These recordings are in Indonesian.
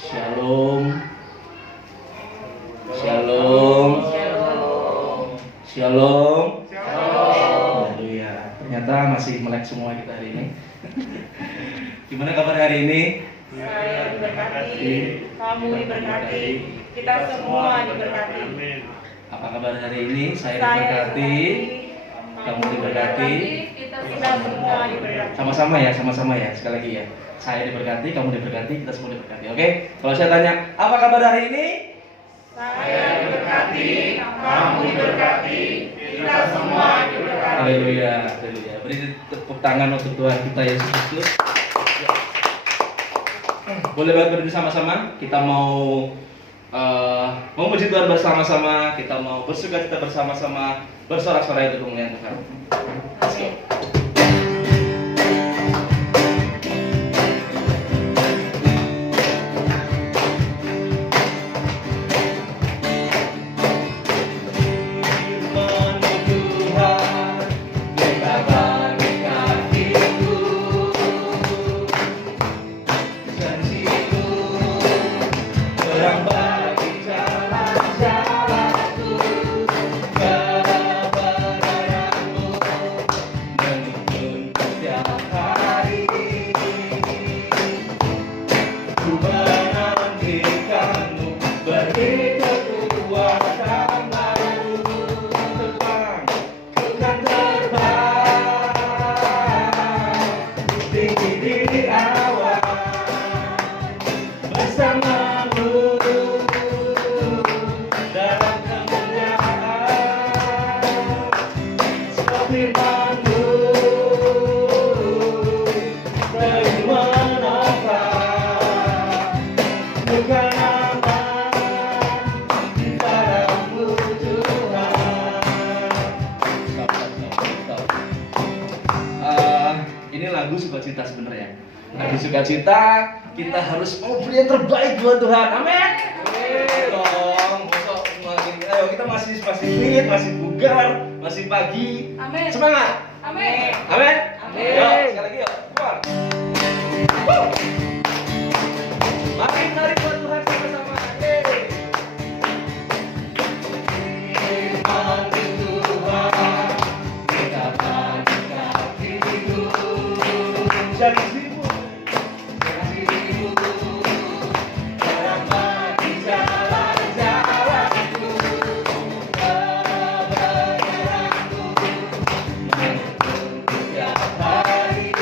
Shalom. Shalom. Shalom. Haleluya. Ternyata masih melek semua kita hari ini. Gimana kabar hari ini? Saya diberkati, kamu diberkati, kita semua diberkati. Apa kabar hari ini? Saya diberkati, kamu diberkati, kita semua diberkati. Sama-sama ya, sekali lagi ya. Saya diberkati, kamu diberkati, kita semua diberkati. Oke? Kalau saya tanya, apa kabar hari ini? Saya diberkati, kamu diberkati, kita semua diberkati. Haleluya, haleluya. Beri tepuk tangan untuk Tuhan kita Yesus Kristus. Boleh banget berdiri sama-sama. Kita mau memuji Tuhan bersama-sama. Kita mau bersukacita bersama-sama, bersorak-sorai untuk kemuliaan Tuhan. Let's go. Sukacita sebenarnya. Nah, di sukacita kita harus memberi yang terbaik buat Tuhan. Amin. Dong, besok ayo kita masih fit, masih bugar, masih pagi. Amin. Semangat. Amin. Amin. Amin. Yuk, sekali lagi yuk. Keluar. Mari buat Tuhan sama-sama. Jadi sibuk, melewati jalan-jalanku, kebenaranku, menuntun setiap hari.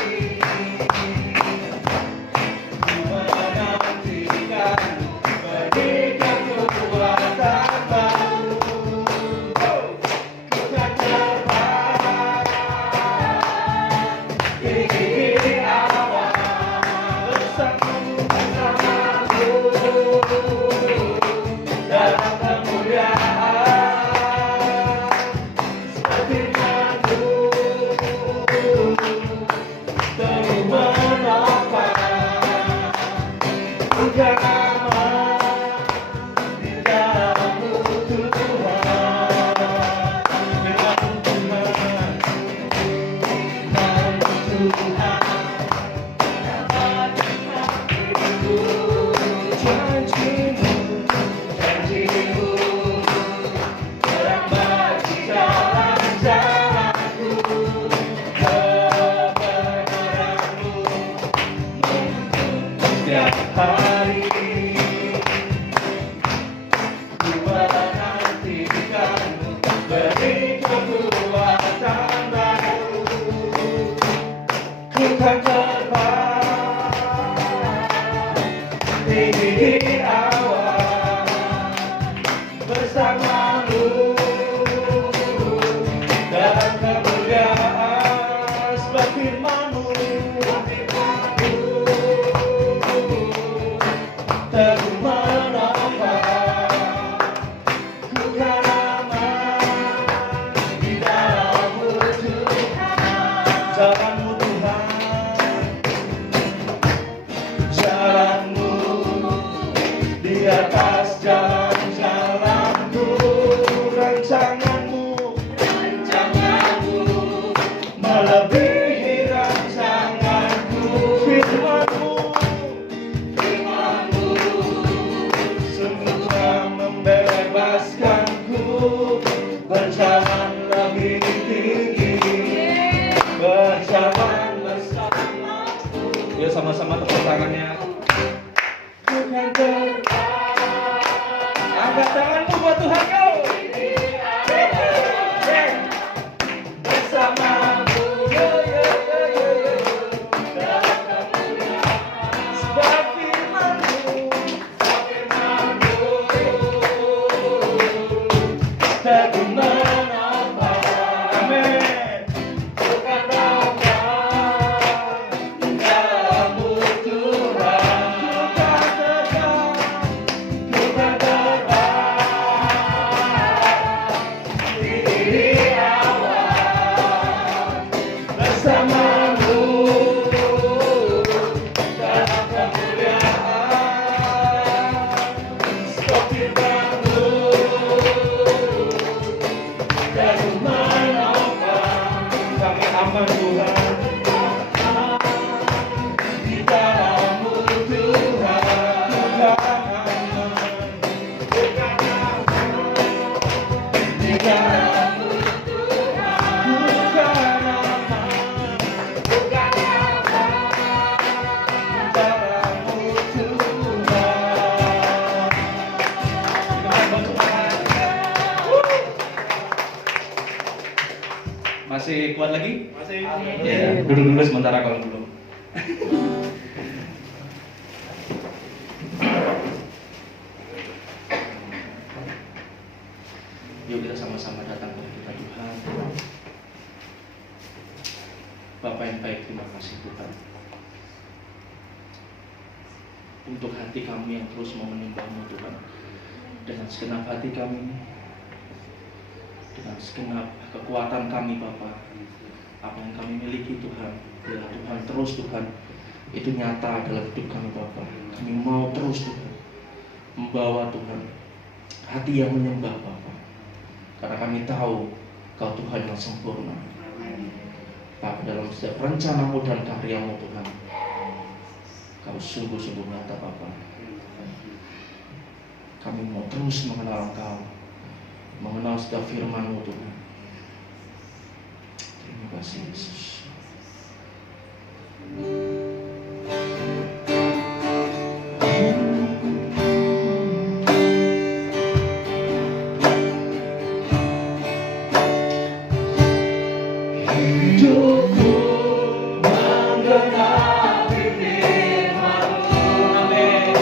Ku menantikanmu, berikan kekuatan baru. Ku kan terbang tinggi awan bersamamu dalam kemuliaan seperti madu terus menopang bukan aman di dalammu Tuhan. Firman Tuhan, janjimu terang bagi jalan-jalanku, kebenaranmu menuntun setiap hari. Ku menantikanmu, beri kekuatan baru. Ku kan terbang tinggi awan bersamamu dalam kemuliaan sebab firman-Mu teguh menopang. Ku kan aman di dalam-Mu Tuhan. Jalan-Mu jalanmu di atas jalan-jalanku, rancanganmu melebihi rancangan. sama-sama tepuk tangannya. Tuhan berkati. Angkat tanganmu buat Tuhan kau. Bersamamu, yo yo yo yo yo. Sebab firman-Mu, teguh menopang. Amin. Bukan dalam-Mu Tuhan, bukan terbang diri awal bersama-Mu dalam kemuliaan. Sebab firman-Mu teguh menopang. Kami aman Tuhan, di dalam-Mu Tuhan, bukan aman. Di dalam-Mu Tuhan, bukan aman. Di dalam-Mu Tuhan. Masih kuat lagi? Masih. Ya, duduk dulu sementara kalau belum. Yuk kita sama-sama datang kepada kita Tuhan. Bapa yang baik, terima kasih Tuhan untuk hati kami yang terus mau menyembah-Mu Tuhan. Dengan segenap hati kami, dengan segenap kekuatan kami Bapa, apa yang kami miliki Tuhan, biarlah Tuhan terus Tuhan itu nyata dalam hidup kami Bapa. Kami mau terus Tuhan membawa Tuhan hati yang menyembah Bapa, karena kami tahu Kau Tuhan yang sempurna Bapa. Dalam setiap rencana-Mu dan karya-Mu Tuhan, Kau sungguh-sungguh nyata Bapa. Kami mau terus mengenal Engkau, mengenal setiap firman-Mu Tuhan. Terima kasih Yesus. Hidupku menggenapi firman-Mu. Amin.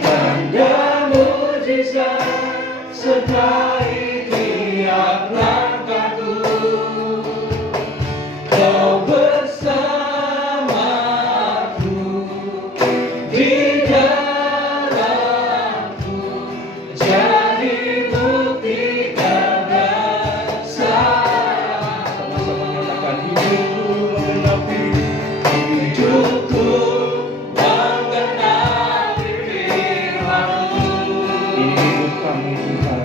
Tanda mujizat sertai tiap langkahku. Kau bersamaku di dalamku, jadi bukti kebesaran. Sama-sama katakan, hidupku menggenapi firman-Mu. Ini hidup kami Tuhan,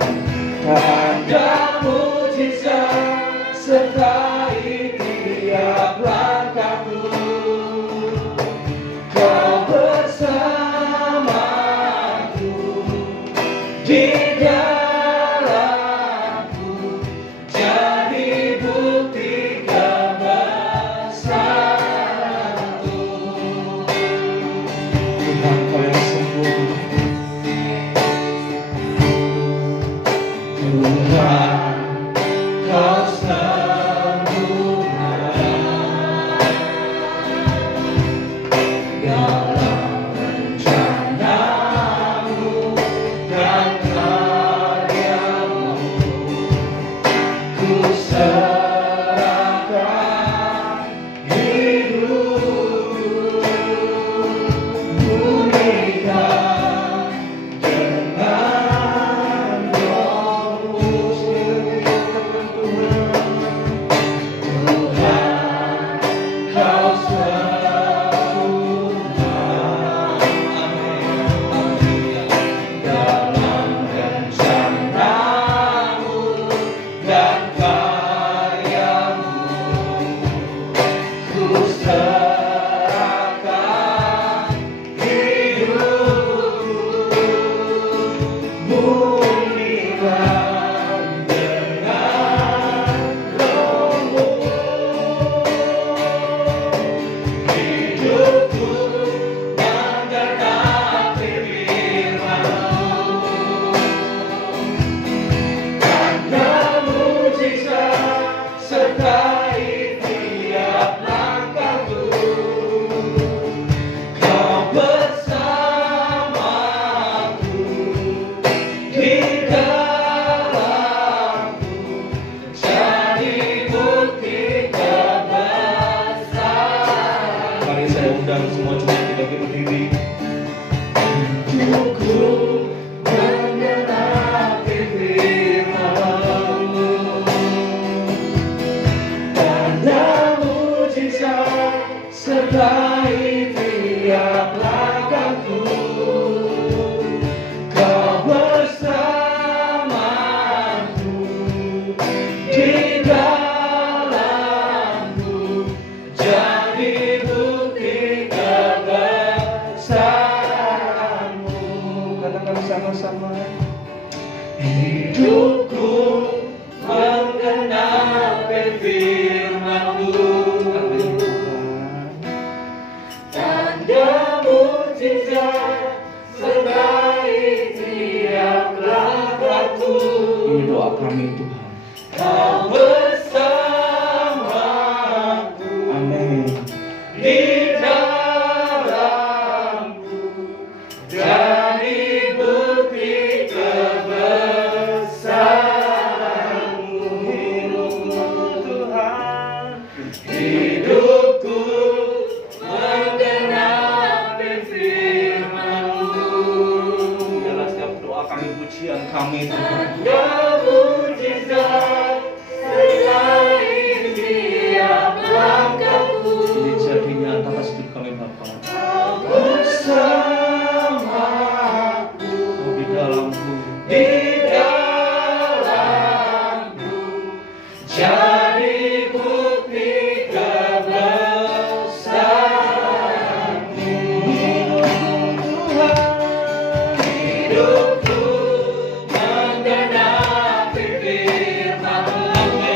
sertai tiap langkahku. Kau bersamaku di dalamku, jadi bukti kebesaranmu. Katakan sama-sama. Hidupku menggenapi firman-Mu. Tanda mujizat sertai tiap langkahku. Ini doa kami Tuhan. Kau bersamaku. Amin. Di dalamku, jadi bukti kebesaranmu. Hidupku Tuhan, hidupku menggenapi firman-Mu. Dalam setiap doa kami, pujian kami Tuhan. Tanda mujizat sertai tiap langkahku. Ini jadi nyata atas hidup kami Bapa. Bersamaku di dalamku, di dalamku, jadi bukti kebesaranmu. Hidupku Tuhan, hidupku menggenapi firman-Mu.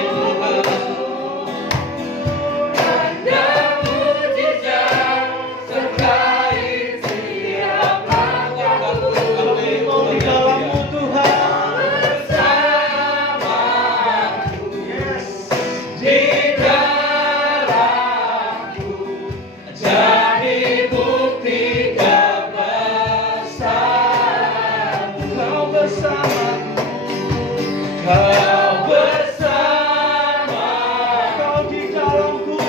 Tanda mujizat sertai tiap langkahku. Di dalammu Tuhan, bersamaku, di dalamku, jadi bukti kebesaranmu. Kau bersamaku, Kau bersama, Kau di dalamku,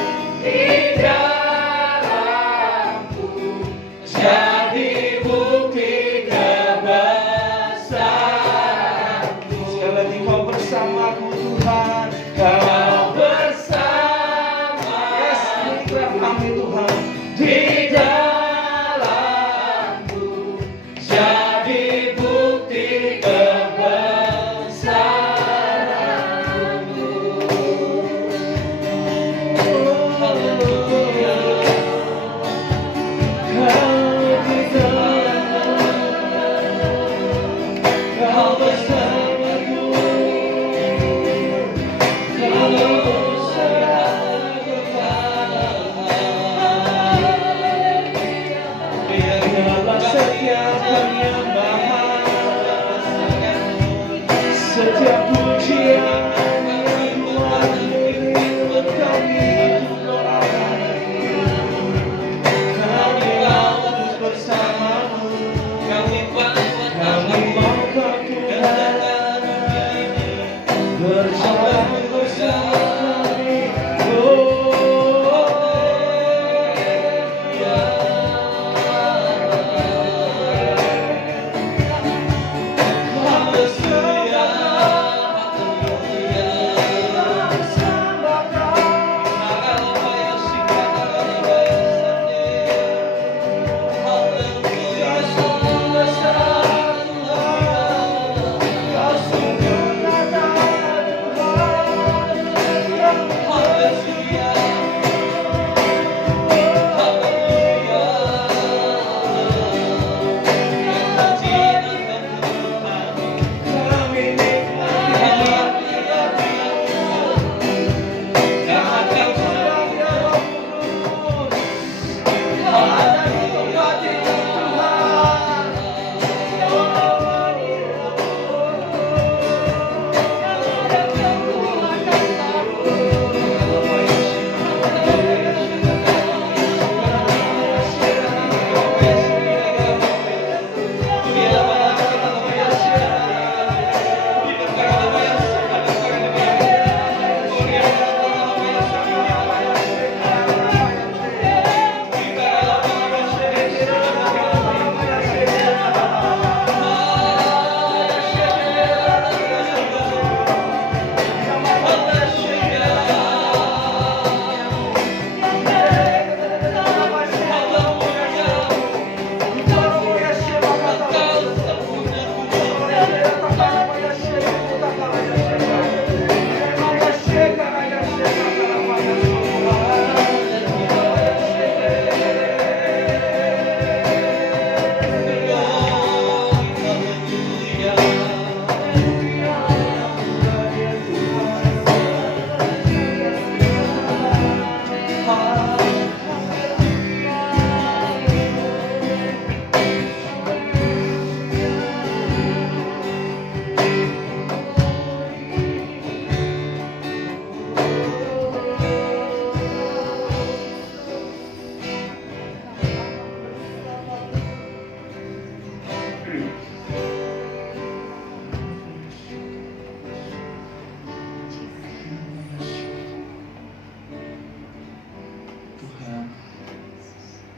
jadi bukti kebesaranmu. Sekali lagi Kau bersamaku Tuhan, Kau bersama. Yes, ikrar kami Tuhan. Di dalamku, jadi bukti kebesaranmu. Haleluya. Kau di dalam, Kau bersamaku, Kau bersamaku.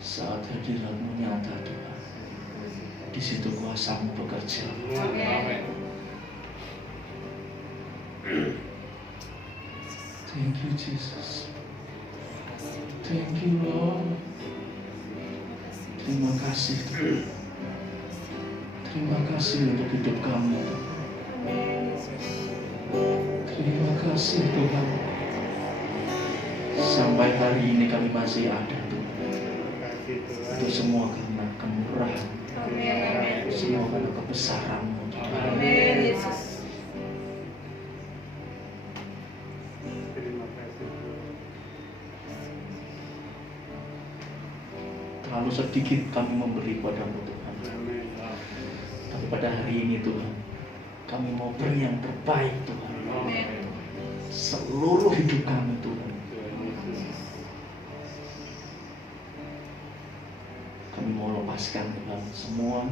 Saat hadirat-Mu nyata Tuhan, di situ kuasa-Mu bekerja. Amin. Thank you Jesus. Thank you Lord. Terima kasih Tuhan. Terima kasih untuk hidup kami. Terima kasih Tuhan. Sampai hari ini kami masih ada Tuhan. Itu semua karena kemurahan. Amin. Semua karena kebesaran-Mu Tuhan. Amin, Yesus. Terlalu sedikit kami memberi padamu Tuhan. Tapi pada hari ini Tuhan, kami mau beri yang terbaik Tuhan. Amin. Seluruh hidup kami Tuhan. Kami mau lepaskan Tuhan semua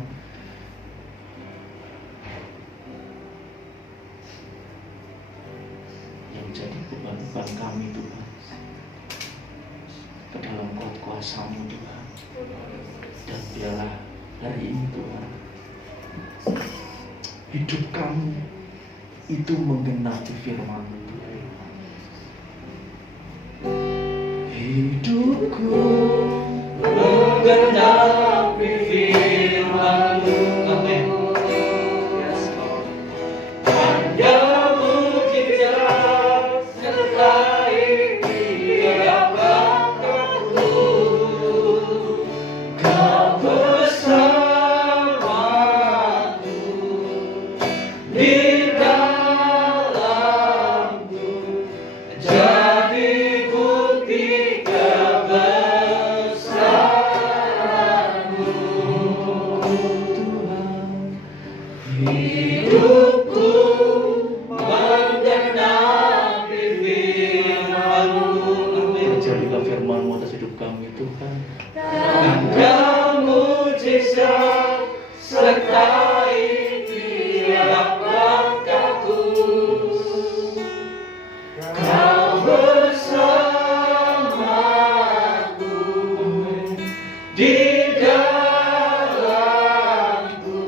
yang jadi beban-beban kami Tuhan, ke dalam kuasa-Mu Tuhan. Dan biarlah hari ini Tuhan, hidup kami itu menggenapi firman-Mu Tuhan. Hidupku menggenapi firman-Mu. Amin. Tanda mujizat sertai tiap langkahku. Kau bersamaku di dalamku, jadi bukti kebesaran-Mu Tuhan. Hidupku menggenapi firman-Mu. Jadilah firman-Mu atas hidup kami Tuhan. Tanda mujizat sertai tiap langkahku. Kau bersamaku di dalamku,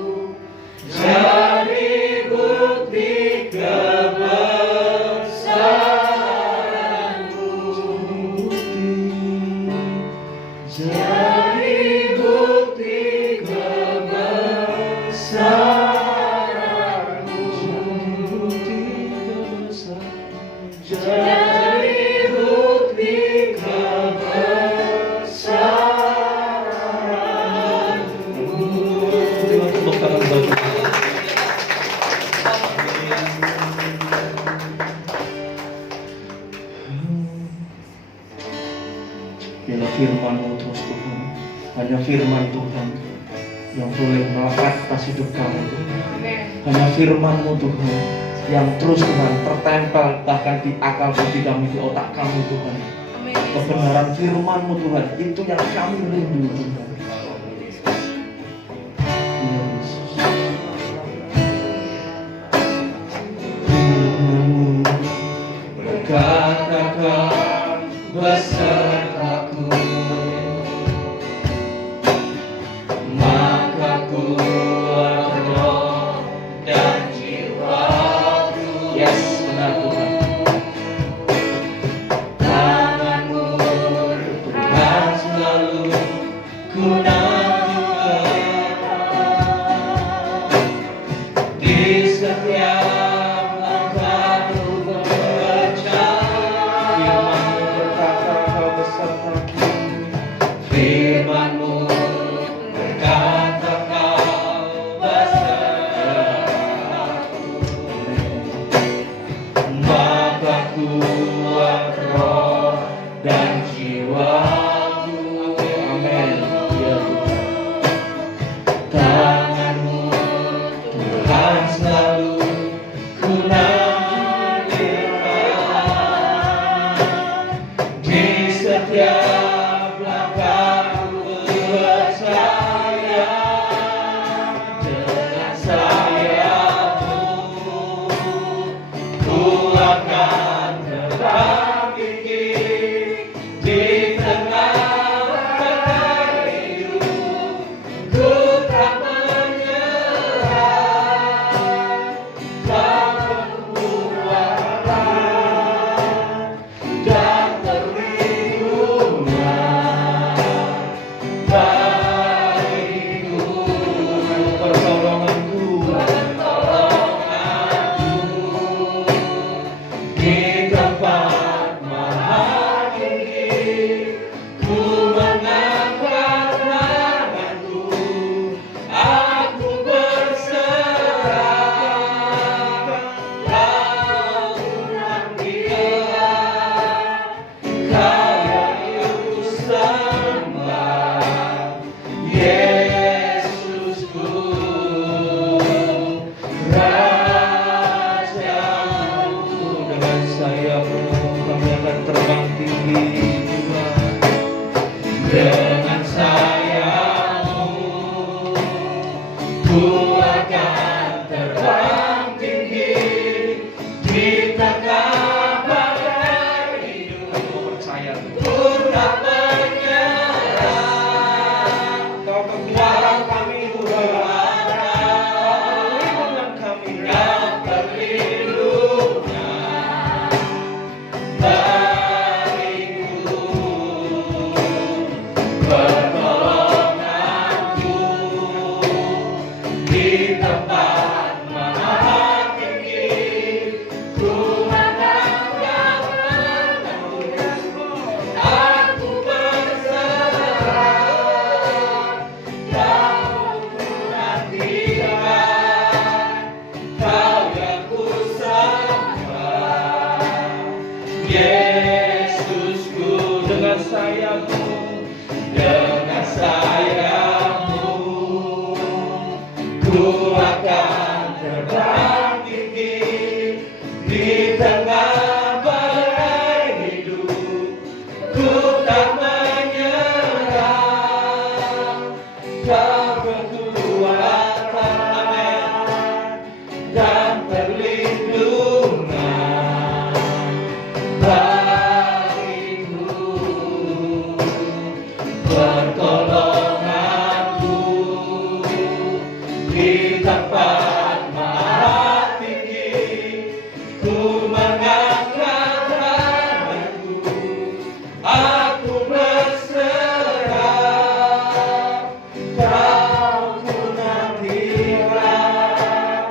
jadi bukti kebesaran-Mu. Jadi bukti kebesaran-Mu. Jadi bukti kebesaran-Mu. Tepuk tangan bagi biarlah firman-Mu terus Tuhan. Hanya firman Tuhan yang boleh melekat atas hidup kami Tuhan. Amin. Hanya firman-Mu Tuhan yang terus Tuhan tertempel bahkan di akal budi kami, di otak kami Tuhan. Amin. Kebenaran firman-Mu Tuhan, itu yang kami rindu Tuhan. Ya Yesus. Firman-Mu berkatakan besertaku, maka kuat roh dan jiwaku. Yes, benar Tuhan. Tangan-Mu Tuhan selalu ku nantikan, di setiap langkahku percaya. Firman-Mu berkata kau besertaku. Firman-Mu berkata kau besertaku, maka kuat roh dan jiwaku. Amin. Ya Tuhan. Tangan-Mu Tuhan selalu ku nantikan, di setiap langkahku percaya. Dengan sayap-Mu ku akan terbang tinggi di tengah Dengan sayapmu ku akan terbang tinggi di tengah badai hidup. Aku percaya ku tak menyerah. Kau kekuatan kami, Tuhan. Perlindungan kami, Kau perlindungan bagiku, pertolonganku di tempat maha tinggi. Ku menatap padamu, aku berserah. Kau ku nantikan, Kau yang ku sembah. Yesusku, dengan sayapmu, dengan sayapmu ku akan terbang tinggi di tengah badai hidup. Ku tak menyerah. Kau kekuatan, amin, dan perlindungan bagiku, pertolonganku di tempat maha tinggi. Ku mengangkat tanganku, aku berserah. Kau ku nantikan,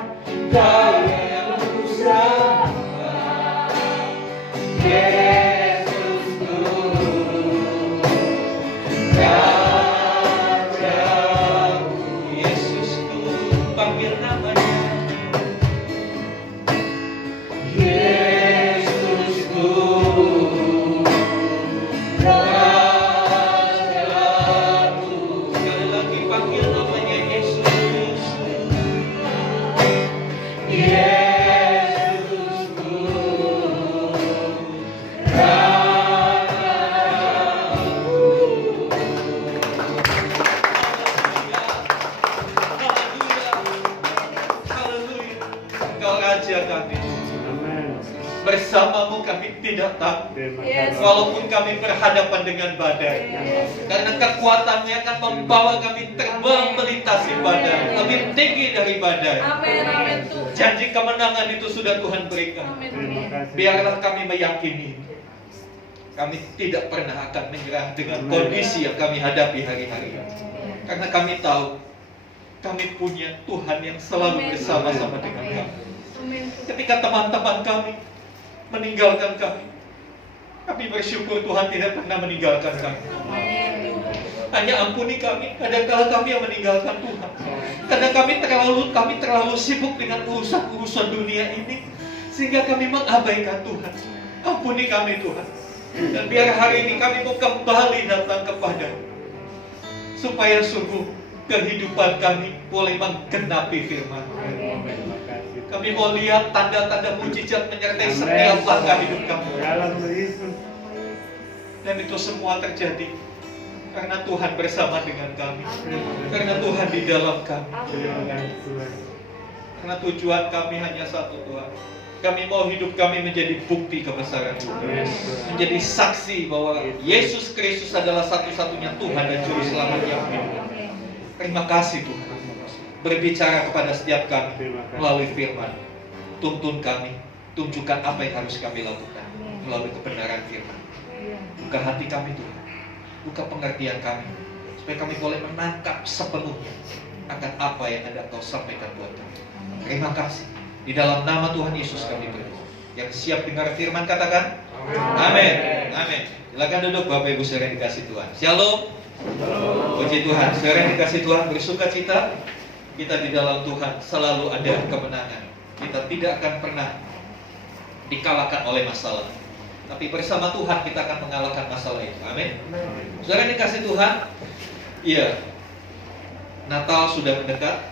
Kau yang ku sembah. Yesusku, Rajaku. Yesusku, panggil namanya. Yesusku, Rajaku. Sekali lagi panggil namanya Yesus. Yesusku, Rajaku. Haleluya. Engkau Raja kami. Bersamamu kami tidak takut, Yes. walaupun kami berhadapan dengan badai. Yes. Karena kekuatannya akan membawa kami terbang melintasi badai, lebih tinggi dari badai. Amin, amin Tuhan. Janji kemenangan itu sudah Tuhan berikan. Amin. Biarlah kami meyakini kami tidak pernah akan menyerah dengan kondisi yang kami hadapi hari-hari ini. Karena kami tahu kami punya Tuhan yang selalu bersama-sama dengan kami. Amin. Ketika teman-teman kami meninggalkan kami bersyukur Tuhan tidak pernah meninggalkan kami. Amin. Hanya ampuni kami kadang-kala kami yang meninggalkan Tuhan. Karena kami terlalu sibuk dengan urusan dunia ini, sehingga kami mengabaikan Tuhan. Ampuni kami Tuhan. Dan biar hari ini kami mau kembali datang kepada-Mu, supaya sungguh kehidupan kami boleh menggenapi firman. Kami mau lihat tanda-tanda mujizat menyertai setiap langkah hidup kami. Dan itu semua terjadi karena Tuhan bersama dengan kami. Karena Tuhan di dalam kami. Karena tujuan kami hanya satu, Tuhan. Kami mau hidup kami menjadi bukti kebesaran Tuhan. Menjadi saksi bahwa Yesus Kristus adalah satu-satunya Tuhan dan Juru Selamat yang hidup. Terima kasih Tuhan. Berbicara kepada setiap kami melalui firman. Tuntun kami, tunjukkan apa yang harus kami lakukan melalui kebenaran firman. Buka hati kami Tuhan, buka pengertian kami, supaya kami boleh menangkap sepenuhnya akan apa yang ada Kau sampaikan buat kami. Terima kasih. Di dalam nama Tuhan Yesus kami berdoa. Yang siap dengar firman katakan amin. Amin. Silakan duduk Bapak Ibu saudara yang dikasih Tuhan. Shalom. Puji Tuhan. Saudara yang dikasih Tuhan, bersuka cita. Kita di dalam Tuhan selalu ada kemenangan. Kita tidak akan pernah dikalahkan oleh masalah. Tapi bersama Tuhan kita akan mengalahkan masalah itu. Amin. Saudara yang dikasih Tuhan, iya, Natal sudah mendekat.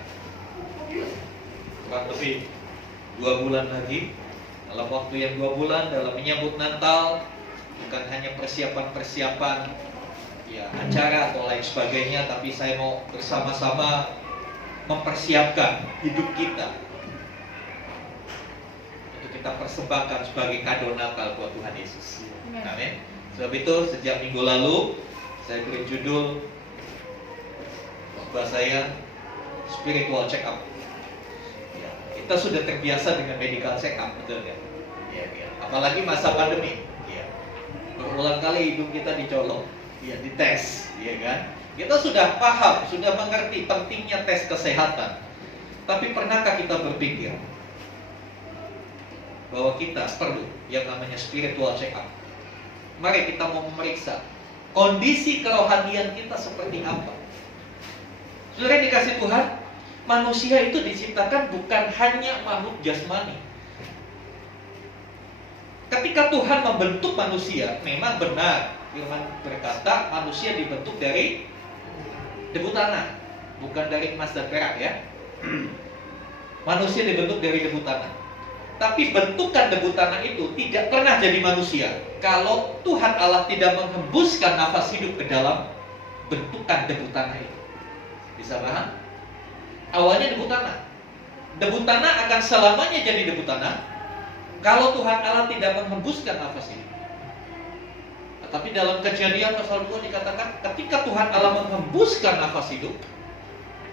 Kurang lebih 2 bulan lagi. Dalam waktu yang 2 bulan dalam menyambut Natal, bukan hanya persiapan-persiapan ya acara atau lain sebagainya, tapi saya mau bersama-sama mempersiapkan hidup kita untuk kita persembahkan sebagai kado Natal buat Tuhan Yesus. Amin. Sebab itu sejak minggu lalu saya beri judul khotbah saya spiritual check up. Ya, kita sudah terbiasa dengan medical check up, betul kan? Ya, ya. Apalagi masa pandemi. Ya. Berulang kali hidup kita dicolok, ya, dites, ya kan? Kita sudah paham, sudah mengerti pentingnya tes kesehatan. Tapi pernahkah kita berpikir bahwa kita perlu yang namanya spiritual check up? Mari kita mau memeriksa kondisi kerohanian kita seperti apa. Saudara yang dikasih Tuhan, manusia itu diciptakan bukan hanya makhluk jasmani. Ketika Tuhan membentuk manusia, memang benar firman berkata manusia dibentuk dari debu tanah, bukan dari emas dan perak, ya. Manusia dibentuk dari debu tanah. Tapi bentukan debu tanah itu tidak pernah jadi manusia kalau Tuhan Allah tidak menghembuskan nafas hidup ke dalam bentukan debu tanah itu. Bisa paham? Awalnya debu tanah. Debu tanah akan selamanya jadi debu tanah kalau Tuhan Allah tidak menghembuskan nafas hidup. Tapi dalam Kejadian pasal 2 dikatakan ketika Tuhan Allah menghembuskan nafas hidup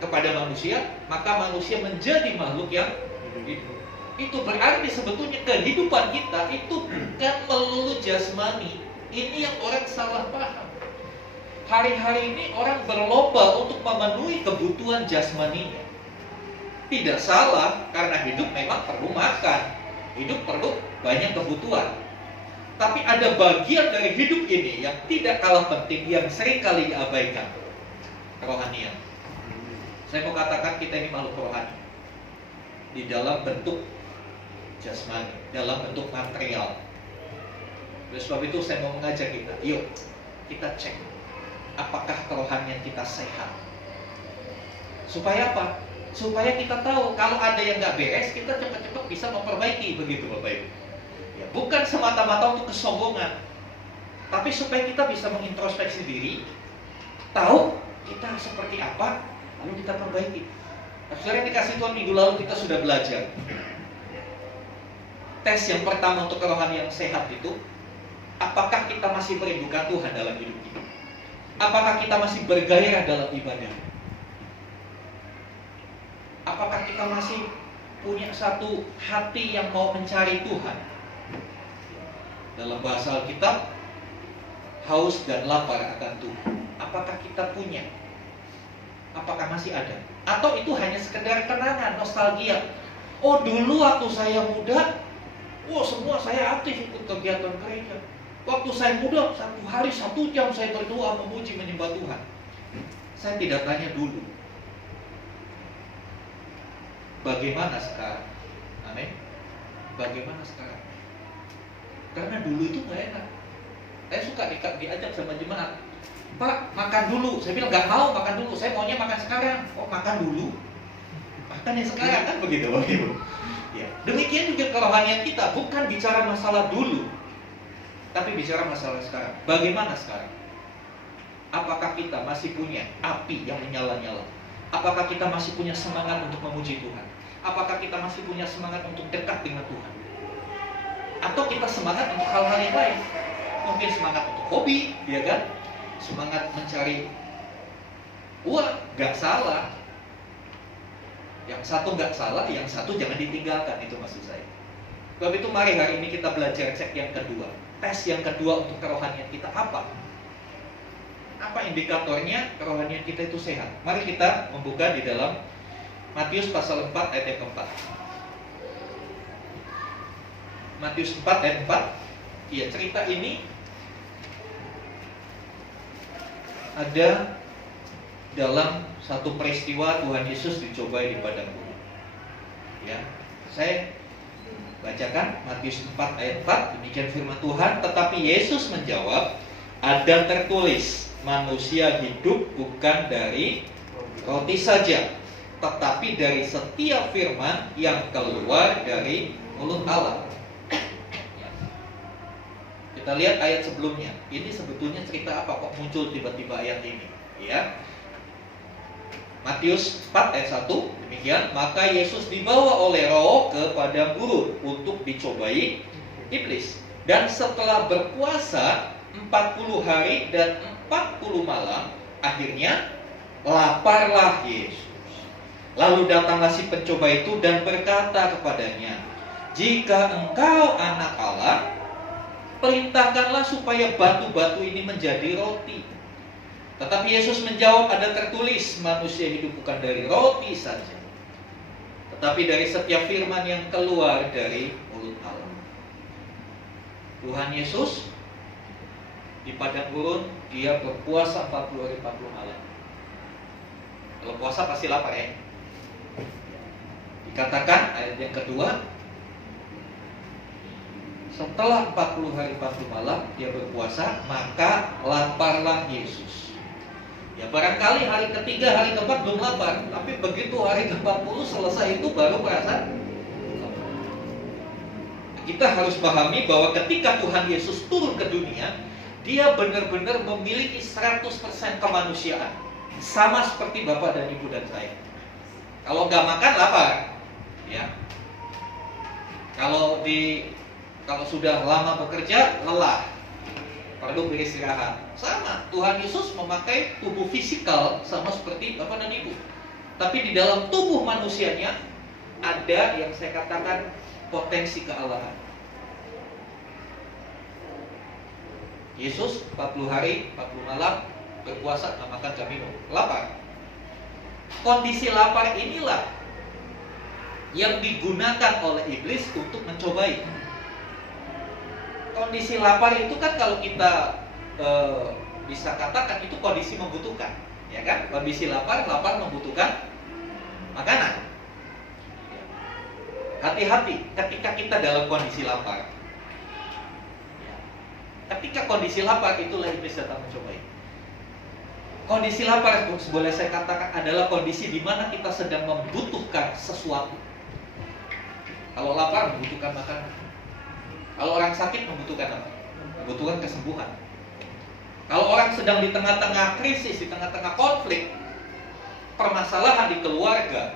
kepada manusia, maka manusia menjadi makhluk yang hidup. Itu berarti sebetulnya kehidupan kita itu bukan melulu jasmani. Ini yang orang salah paham. Hari-hari ini orang berlomba untuk memenuhi kebutuhan jasmaninya. Tidak salah, karena hidup memang perlu makan, hidup perlu banyak kebutuhan. Tapi ada bagian dari hidup ini yang tidak kalah penting, yang seringkali diabaikan. Kerohanian. Saya mau katakan kita ini makhluk rohani di dalam bentuk jasmani, dalam bentuk material. Oleh sebab itu saya mau mengajak kita, yuk kita cek apakah kerohanian kita sehat. Supaya apa? Supaya kita tahu kalau ada yang nggak beres, kita cepat-cepat bisa memperbaiki, begitu Bapak Ibu. Ya, bukan semata-mata untuk kesombongan, tapi supaya kita bisa mengintrospeksi diri, tahu kita seperti apa, lalu kita perbaiki. Nah, saudara yang dikasih Tuhan, minggu lalu kita sudah belajar. Tes yang pertama untuk kerohanian yang sehat itu, apakah kita masih merindukan Tuhan dalam hidup kita? Apakah kita masih bergairah dalam ibadah? Apakah kita masih punya satu hati yang mau mencari Tuhan? Dalam bahasa Alkitab, haus dan lapar akan Tuhan. Apakah kita punya? Apakah masih ada? Atau itu hanya sekedar kenangan, nostalgia? Oh, dulu waktu saya muda, semua saya aktif ikut kegiatan gereja. Waktu saya muda, 1 hari 1 jam saya berdoa, memuji, menyembah Tuhan. Saya tidak tanya dulu, bagaimana sekarang? Amin. Bagaimana sekarang? Karena dulu itu gak enak. Saya suka diajak sama jemaat, Pak, makan dulu. Saya bilang gak mau makan dulu, saya maunya makan sekarang. Oh, makan dulu? Makan yang sekarang, kan begitu Bapak Ibu. Ya, demikian juga kerohanian kita, bukan bicara masalah dulu, tapi bicara masalah sekarang. Bagaimana sekarang? Apakah kita masih punya api yang menyala-nyala? Apakah kita masih punya semangat untuk memuji Tuhan? Apakah kita masih punya semangat untuk dekat dengan Tuhan? Atau kita semangat untuk hal-hal yang lain? Mungkin semangat untuk hobi, ya kan? Semangat mencari uang, gak salah. Yang satu nggak salah, yang satu jangan ditinggalkan, itu maksud saya. Sebab itu mari hari ini kita belajar cek yang kedua. Tes yang kedua untuk kerohanian kita apa? Apa indikatornya kerohanian kita itu sehat? Mari kita membuka di dalam Matius pasal 4 ayat yang keempat. Matius 4 ayat 4. Iya, cerita ini ada dalam satu peristiwa Tuhan Yesus dicobai di padang gurun. Ya, saya bacakan Matius 4 ayat 4, demikian firman Tuhan. Tetapi Yesus menjawab, ada tertulis, manusia hidup bukan dari roti saja, tetapi dari setiap firman yang keluar dari mulut Allah. Ya. Kita lihat ayat sebelumnya. Ini sebetulnya cerita apa kok muncul tiba-tiba ayat ini? Ya. Matius 4 ayat 1 demikian, maka Yesus dibawa oleh Roh ke padang gurun untuk dicobai iblis. Dan setelah berpuasa 40 hari dan 40 malam, akhirnya laparlah Yesus. Lalu datanglah si pencoba itu dan berkata kepadanya, jika engkau anak Allah, perintahkanlah supaya batu-batu ini menjadi roti. Tetapi Yesus menjawab, ada tertulis, manusia hidup bukan dari roti saja, tetapi dari setiap firman yang keluar dari mulut Allah. Tuhan Yesus di padang gurun, dia berpuasa 40 hari 40 malam. Kalau puasa pasti lapar ya. Dikatakan ayat yang kedua, setelah 40 hari 40 malam dia berpuasa, maka laparlah Yesus. Ya barangkali hari ketiga, hari keempat belum lapar, tapi begitu hari ke-40 selesai itu baru merasa lapar. Kita harus pahami bahwa ketika Tuhan Yesus turun ke dunia, dia benar-benar memiliki 100% kemanusiaan, sama seperti Bapak dan Ibu dan saya. Kalau nggak makan lapar, ya. Kalau sudah lama bekerja lelah, perlu beristirahat. Sama, Tuhan Yesus memakai tubuh fisikal sama seperti Bapak dan Ibu. Tapi di dalam tubuh manusianya ada yang saya katakan potensi kealahan. Yesus 40 hari, 40 malam berpuasa, nggak makan, nggak minum, lapar. Kondisi lapar inilah yang digunakan oleh iblis untuk mencobai. Kondisi lapar itu kan kalau kita bisa katakan itu kondisi membutuhkan, ya kan? Kondisi lapar membutuhkan makanan. Hati-hati ketika kita dalam kondisi lapar. Ketika kondisi lapar, itulah iblis datang mencobai. Kondisi lapar, boleh saya katakan, adalah kondisi di mana kita sedang membutuhkan sesuatu. Kalau lapar membutuhkan makanan. Kalau orang sakit membutuhkan apa? Membutuhkan kesembuhan. Kalau orang sedang di tengah-tengah krisis, di tengah-tengah konflik, permasalahan di keluarga,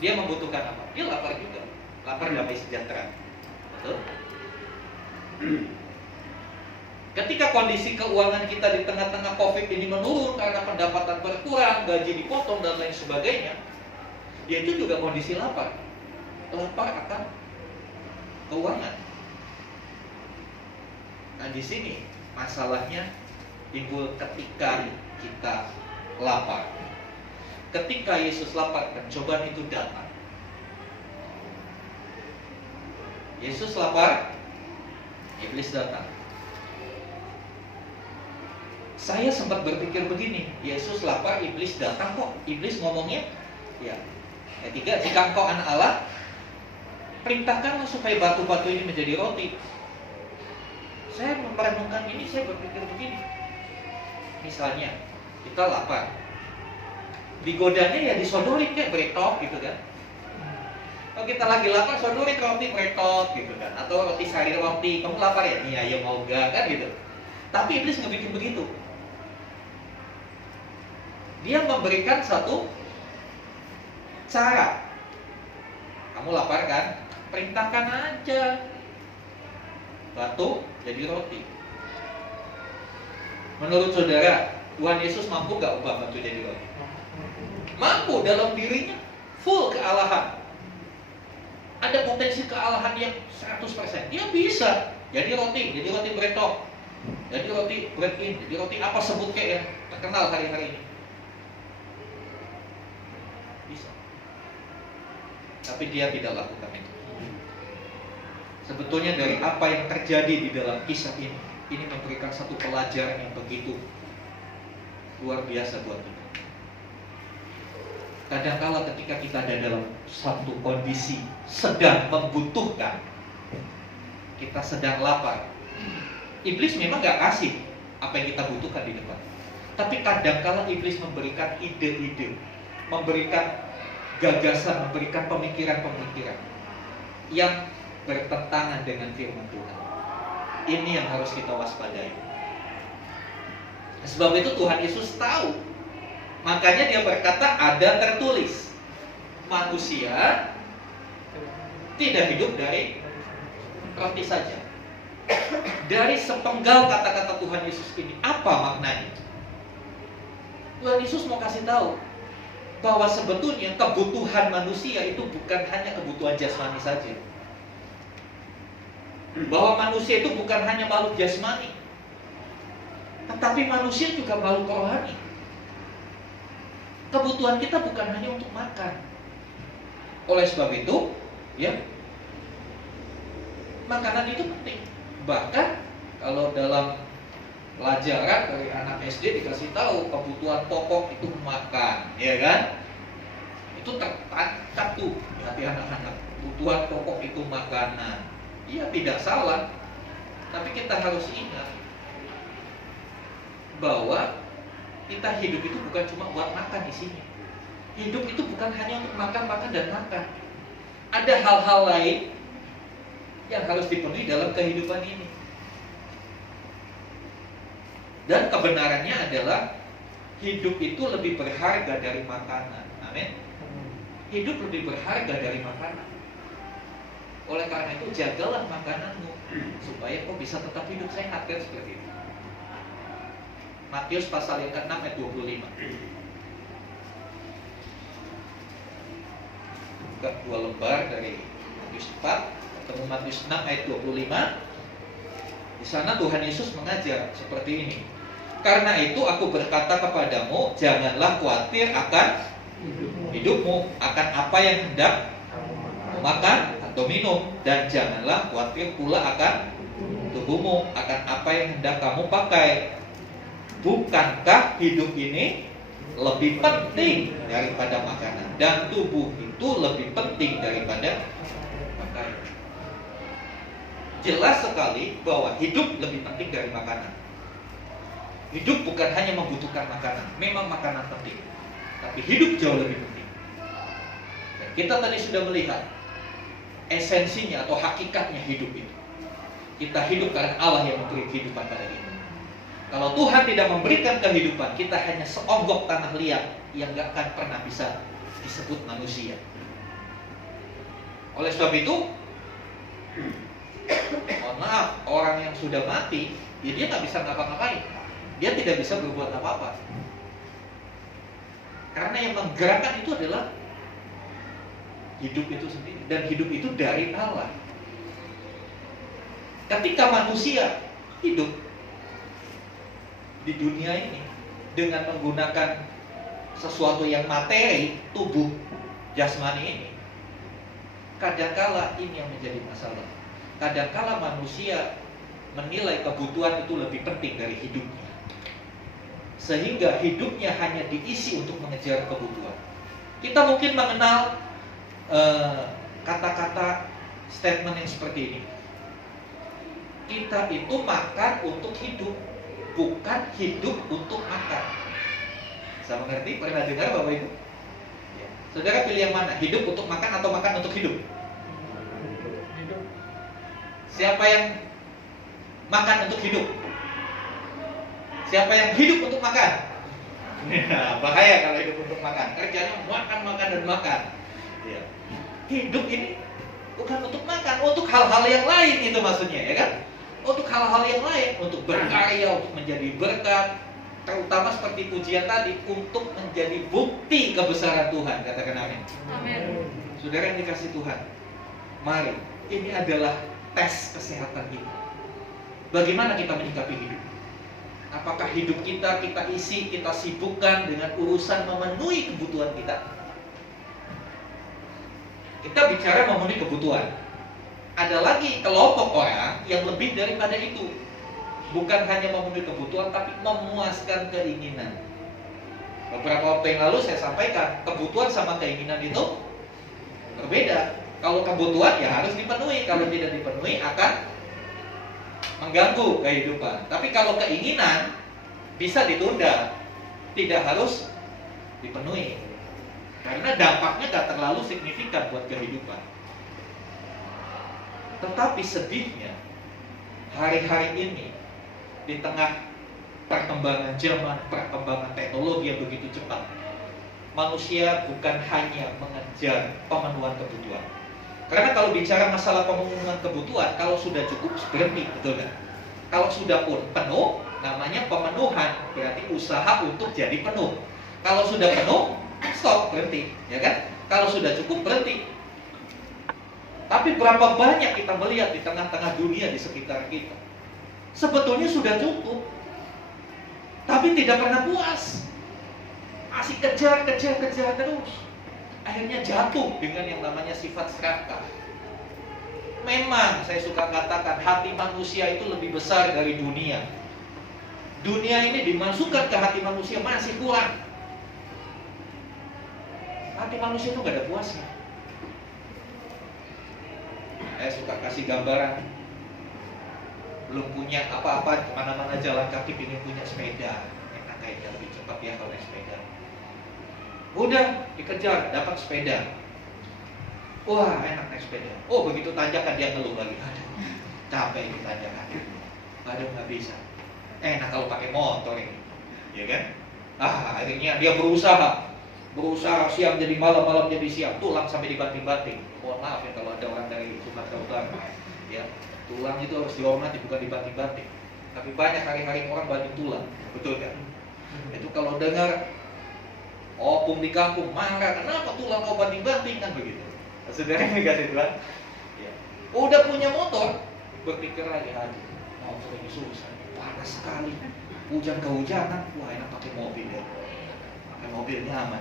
dia membutuhkan apa? Dia lapar juga. Lapar damai sejahtera. Betul? Ketika kondisi keuangan kita di tengah-tengah COVID ini menurun karena pendapatan berkurang, gaji dipotong dan lain sebagainya, ya itu juga kondisi lapar. Lapar akan keuangan. Nah di sini masalahnya timbul ketika kita lapar. Ketika Yesus lapar, pencobaan itu datang. Yesus lapar, iblis datang. Saya sempat berpikir begini, Yesus lapar, iblis datang kok. Iblis ngomongnya, ya, ketiga, jika engkau anak Allah, perintahkanlah supaya batu-batu ini menjadi roti. Saya merenungkan ini, saya berpikir begini. Misalnya, kita lapar, digodanya ya disodorin kayak bretok gitu kan. Kalau kita lagi lapar, sodorin roti bretok gitu kan. Atau roti sari roti, kamu lapar ya? Iya, ya mau gak kan gitu. Tapi iblis ngebikin begitu. Dia memberikan satu cara. Kamu lapar kan? Perintahkan aja batu jadi roti. Menurut saudara, Tuhan Yesus mampu gak ubah batu jadi roti? Mampu, dalam dirinya full kealahan. Ada potensi kealahan yang 100%. Dia bisa jadi roti bretok, jadi roti bread in, jadi roti apa sebut kayak yang terkenal hari-hari ini. Bisa. Tapi dia tidak lakukan itu. Sebetulnya dari apa yang terjadi di dalam kisah ini memberikan satu pelajaran yang begitu luar biasa buat kita. Kadang-kala ketika kita ada dalam satu kondisi sedang membutuhkan, kita sedang lapar, iblis memang gak kasih apa yang kita butuhkan di depan. Tapi kadang-kala iblis memberikan ide-ide, memberikan gagasan, memberikan pemikiran-pemikiran yang bertentangan dengan firman Tuhan. Ini yang harus kita waspadai. Sebab itu Tuhan Yesus tahu. Makanya dia berkata, ada tertulis, manusia tidak hidup dari roti saja. Dari sepenggal kata-kata Tuhan Yesus ini, apa maknanya? Tuhan Yesus mau kasih tahu bahwa sebetulnya kebutuhan manusia itu bukan hanya kebutuhan jasmani saja. Bahwa manusia itu bukan hanya makhluk jasmani, tetapi manusia juga makhluk rohani. Kebutuhan kita bukan hanya untuk makan. Oleh sebab itu, ya, makanan itu penting. Bahkan kalau dalam pelajaran dari anak SD dikasih tahu kebutuhan pokok itu makan, ya kan? Itu tertancap tuh di hati anak-anak. Kebutuhan pokok itu makanan. Iya, tidak salah. Tapi kita harus ingat bahwa kita hidup itu bukan cuma buat makan isinya. Hidup itu bukan hanya untuk makan, makan, dan makan. Ada hal-hal lain yang harus dipenuhi dalam kehidupan ini. Dan kebenarannya adalah hidup itu lebih berharga dari makanan. Amin. Hidup lebih berharga dari makanan. Oleh karena itu jagalah makananmu supaya kau bisa tetap hidup sehat, kan seperti itu. Matius pasal yang ke-6 ayat 25. Buka 2 lembar dari Matius 4, ketemu Matius 6 ayat 25. Di sana Tuhan Yesus mengajar seperti ini. Karena itu aku berkata kepadamu, janganlah khawatir akan hidupmu, akan apa yang hendak makan atau minum, dan janganlah khawatir pula akan tubuhmu, akan apa yang hendak kamu pakai. Bukankah hidup ini lebih penting daripada makanan, dan tubuh itu lebih penting daripada pakaian? Jelas sekali bahwa hidup lebih penting dari makanan. Hidup bukan hanya membutuhkan makanan. Memang makanan penting, tapi hidup jauh lebih penting. Dan kita tadi sudah melihat esensinya atau hakikatnya hidup itu. Kita hidup karena Allah yang memberi kehidupan pada kita. Kalau Tuhan tidak memberikan kehidupan, kita hanya seonggok tanah liat yang gak akan pernah bisa disebut manusia. Oleh sebab itu, mohon maaf, orang yang sudah mati, ya dia gak bisa ngapa-ngapain. Dia tidak bisa berbuat apa-apa. Karena yang menggerakkan itu adalah hidup itu sendiri. Dan hidup itu dari Allah. Ketika manusia hidup di dunia ini dengan menggunakan sesuatu yang materi, tubuh jasmani ini, kadangkala ini yang menjadi masalah. Kadangkala manusia menilai kebutuhan itu lebih penting dari hidupnya, sehingga hidupnya hanya diisi untuk mengejar kebutuhan. Kita mungkin mengenal kata-kata statement yang seperti ini. Kita itu makan untuk hidup, bukan hidup untuk makan. Bisa mengerti? Pernah dengar Bapak Ibu? Ya. Saudara pilih yang mana? Hidup untuk makan atau makan untuk hidup? Hidup. Siapa yang makan untuk hidup? Siapa yang hidup untuk makan? Ya, bahaya kalau hidup untuk makan. Kerjanya makan, makan, dan makan. Ya. Hidup ini bukan untuk makan, untuk hal-hal yang lain itu maksudnya, ya kan? Untuk hal-hal yang lain, untuk berkarya, untuk menjadi berkat, terutama seperti pujian tadi, untuk menjadi bukti kebesaran Tuhan. Katakan amin. Amin. Saudara yang dikasih Tuhan, mari, ini adalah tes kesehatan kita. Bagaimana kita menyikapi hidup? Apakah hidup kita isi, kita sibukkan dengan urusan memenuhi kebutuhan kita? Kita bicara memenuhi kebutuhan. Ada lagi kelompok orang yang lebih daripada itu. Bukan hanya memenuhi kebutuhan, tapi memuaskan keinginan. Beberapa waktu yang lalu saya sampaikan, kebutuhan sama keinginan itu berbeda. Kalau kebutuhan ya harus dipenuhi, kalau tidak dipenuhi akan mengganggu kehidupan. Tapi kalau keinginan bisa ditunda, tidak harus dipenuhi. Karena dampaknya gak terlalu signifikan buat kehidupan. Tetapi sedihnya, hari-hari ini di tengah perkembangan zaman, perkembangan teknologi yang begitu cepat, manusia bukan hanya mengejar pemenuhan kebutuhan. Karena kalau bicara masalah pemenuhan kebutuhan, kalau sudah cukup berhenti, betul kan? Kalau sudah pun penuh, namanya pemenuhan, berarti usaha untuk jadi penuh. Kalau sudah penuh, stop, berhenti, ya kan? Kalau sudah cukup, berhenti. Tapi berapa banyak kita melihat di tengah-tengah dunia di sekitar kita, sebetulnya sudah cukup, tapi tidak pernah puas. Masih kejar terus. Akhirnya jatuh dengan yang namanya sifat serakah. Memang saya suka katakan hati manusia itu lebih besar dari dunia. Dunia ini dimasukkan ke hati manusia masih kurang. Hati manusia itu gak ada puasnya. Saya suka kasih gambaran, belum punya apa-apa, kemana-mana jalan kaki, ingin punya sepeda. Enak kayaknya lebih cepat ya kalau naik sepeda. Udah dikejar, dapat sepeda. Wah, enak naik sepeda. Oh, begitu tanjakan dia ngeluh lagi. Aduh, capek ini tanjakan. Aduh, nggak bisa. Enak kalau pakai motor ini, ya kan? Akhirnya dia berusaha siang jadi malam, malam jadi siang, tulang sampai dibanting-banting. Mohon maaf ya kalau ada orang dari Sumatera Utara, ya, tulang itu harus dihormati, bukan dibanting-banting. Tapi banyak hari-hari orang banting tulang, betul kan? Itu kalau dengar opung di kampung marah, kenapa tulang kau banting-banting, kan begitu. Saudara yang dikasih Tuhan, ya. Udah punya motor, berpikir lagi, aduh, motor ini susah, panas sekali, hujan kehujanan, wah enak pakai mobil ya, pakai mobil nyaman,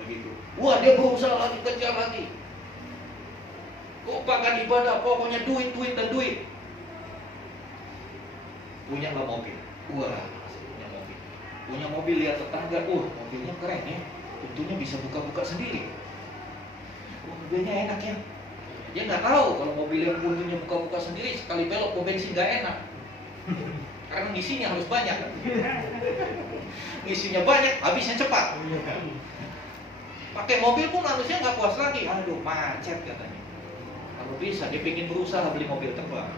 begitu. Wah dia berusaha lagi, kejar lagi. Lupakan ibadah, pokoknya duit dan duit. Punya lah mobil, wah punya mobil lihat tetangga, mobilnya keren ya, tentunya bisa buka-buka sendiri. Mobilnya enak ya. Dia nggak tahu kalau mobil yang punya buka-buka sendiri sekali belok ke bensin nggak enak. Karena ngisinya harus banyak. Ngisinya banyak, habisnya cepat. Pakai mobil pun harusnya nggak puas lagi. Aduh, macet katanya. Kalau bisa, dia pengen berusaha beli mobil terbang.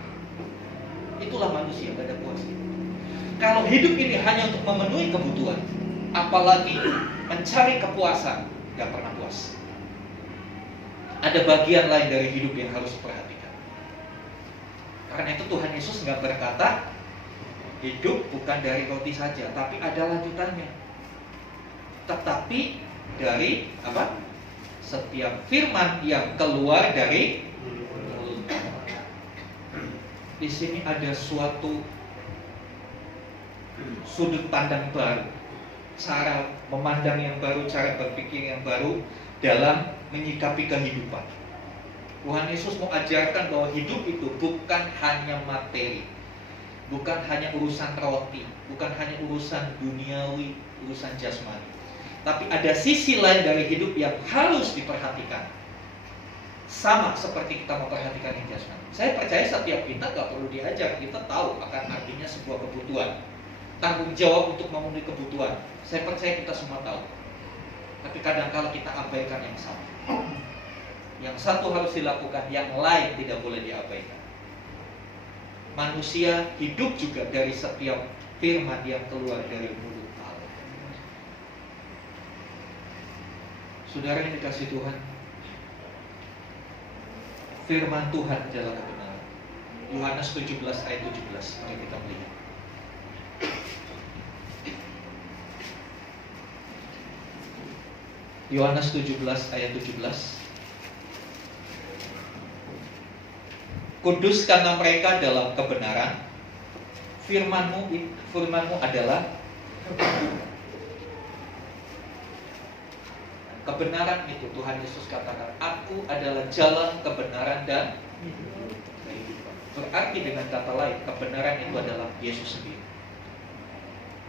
Itulah manusia, nggak ada puasnya. Kalau hidup ini hanya untuk memenuhi kebutuhan, apalagi mencari kepuasan, nggak pernah puas. Ada bagian lain dari hidup yang harus diperhatikan. Karena itu Tuhan Yesus nggak berkata hidup bukan dari roti saja, tapi ada lanjutannya. Tetapi dari apa? Setiap firman yang keluar dari mulut. Di sini ada suatu sudut pandang baru, cara memandang yang baru, cara berpikir yang baru dalam menyikapi kehidupan. Tuhan Yesus mau ajarkan bahwa hidup itu bukan hanya materi, bukan hanya urusan roti, bukan hanya urusan duniawi, urusan jasmani, tapi ada sisi lain dari hidup yang harus diperhatikan. Sama seperti kita memperhatikan yang jasmani. Saya percaya setiap kita gak perlu diajar, kita tahu akan artinya sebuah kebutuhan, tanggung jawab untuk memenuhi kebutuhan. Saya percaya kita semua tahu. Tapi kadang-kala kita abaikan yang satu. Yang satu harus dilakukan, yang lain tidak boleh diabaikan. Manusia hidup juga dari setiap firman yang keluar dari mulut Allah. Saudara yang dikasih Tuhan, firman Tuhan adalah kebenaran. Yohanes 17 ayat 17, mari kita melihat. Yohanes 17 ayat 17. Kuduskanlah mereka dalam kebenaran. Firman-Mu adalah kebenaran itu. Tuhan Yesus katakan, Aku adalah jalan, kebenaran, dan kehidupan. Berarti dengan kata lain, kebenaran itu adalah Yesus sendiri.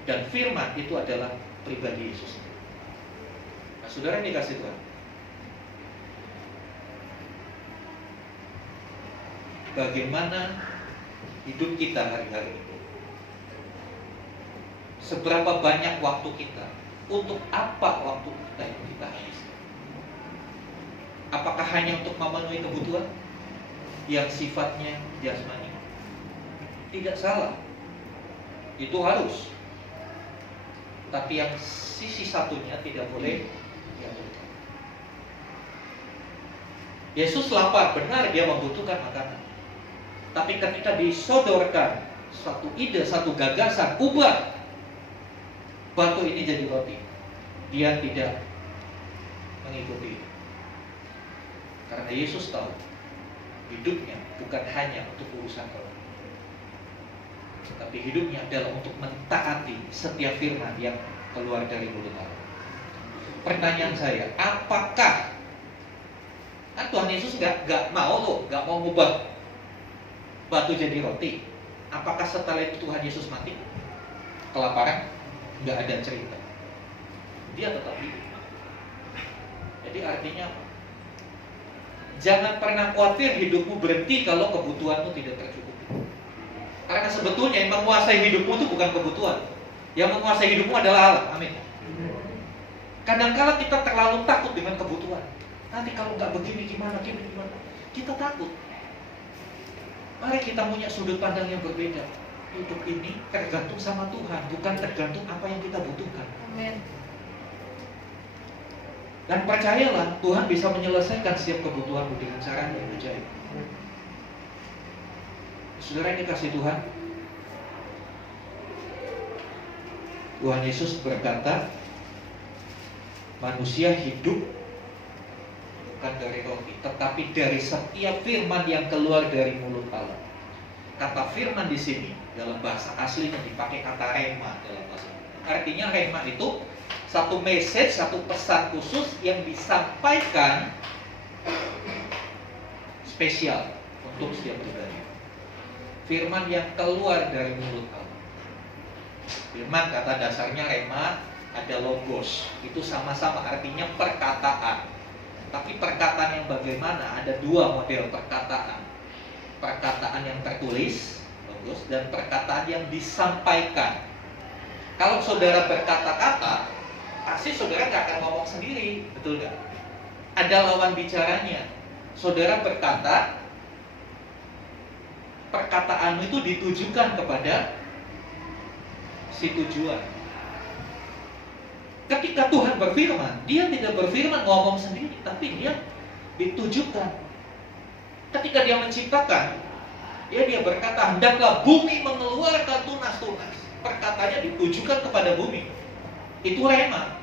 Dan firman itu adalah pribadi Yesus sendiri. Nah, saudara yang dikasih Tuhan, bagaimana hidup kita hari-hari ini? Seberapa banyak waktu kita? Untuk apa waktu kita itu kita habiskan? Apakah hanya untuk memenuhi kebutuhan yang sifatnya jasmani? Tidak salah. Itu harus. Tapi yang sisi satunya tidak boleh diabaikan. Yesus lapar, benar dia membutuhkan makanan. Tapi ketika disodorkan satu ide, satu gagasan, ubah batu ini jadi roti, dia tidak mengikuti. Karena Yesus tahu hidupnya bukan hanya untuk urusan roti, tapi hidupnya adalah untuk mentaati setiap firman yang keluar dari mulut Allah. Pertanyaan saya, apakah Tuhan Yesus nggak mau ngubah batu jadi roti? Apakah setelah itu Tuhan Yesus mati kelaparan? Nggak ada cerita. Dia tetap hidup. Jadi artinya apa? Jangan pernah khawatir hidupmu berhenti kalau kebutuhanmu tidak tercukupi. Karena sebetulnya yang menguasai hidupmu itu bukan kebutuhan. Yang menguasai hidupmu adalah Allah. Amin. Kadang-kala kita terlalu takut dengan kebutuhan. Nanti kalau nggak begini gimana? Kita takut. Mari kita punya sudut pandang yang berbeda. Hidup ini tergantung sama Tuhan, bukan tergantung apa yang kita butuhkan. Amin. Dan percayalah, Tuhan bisa menyelesaikan setiap kebutuhanmu dengan cara yang ajaib. Saudara yang dikasih Tuhan, Tuhan Yesus berkata, manusia hidup bukan dari roti, tetapi dari setiap firman yang keluar dari mulut Allah. Kata firman di sini dalam bahasa aslinya dipakai kata rema dalam bahasa. Artinya rema itu satu message, satu pesan khusus yang disampaikan spesial untuk setiap pribadi. Firman yang keluar dari mulut Allah. Firman kata dasarnya rema ada logos, itu sama-sama artinya perkataan. Tapi perkataan yang bagaimana? Ada dua model perkataan. Perkataan yang tertulis, logos, dan perkataan yang disampaikan. Kalau saudara berkata-kata, pasti saudara nggak akan ngomong sendiri, betul nggak? Ada lawan bicaranya. Saudara berkata, perkataanmu itu ditujukan kepada si tujuan. Ketika Tuhan berfirman, dia tidak berfirman ngomong sendiri, tapi dia ditujukan. Ketika dia menciptakan, dia berkata, hendaklah bumi mengeluarkan tunas-tunas. Perkataannya ditujukan kepada bumi. Itu rema.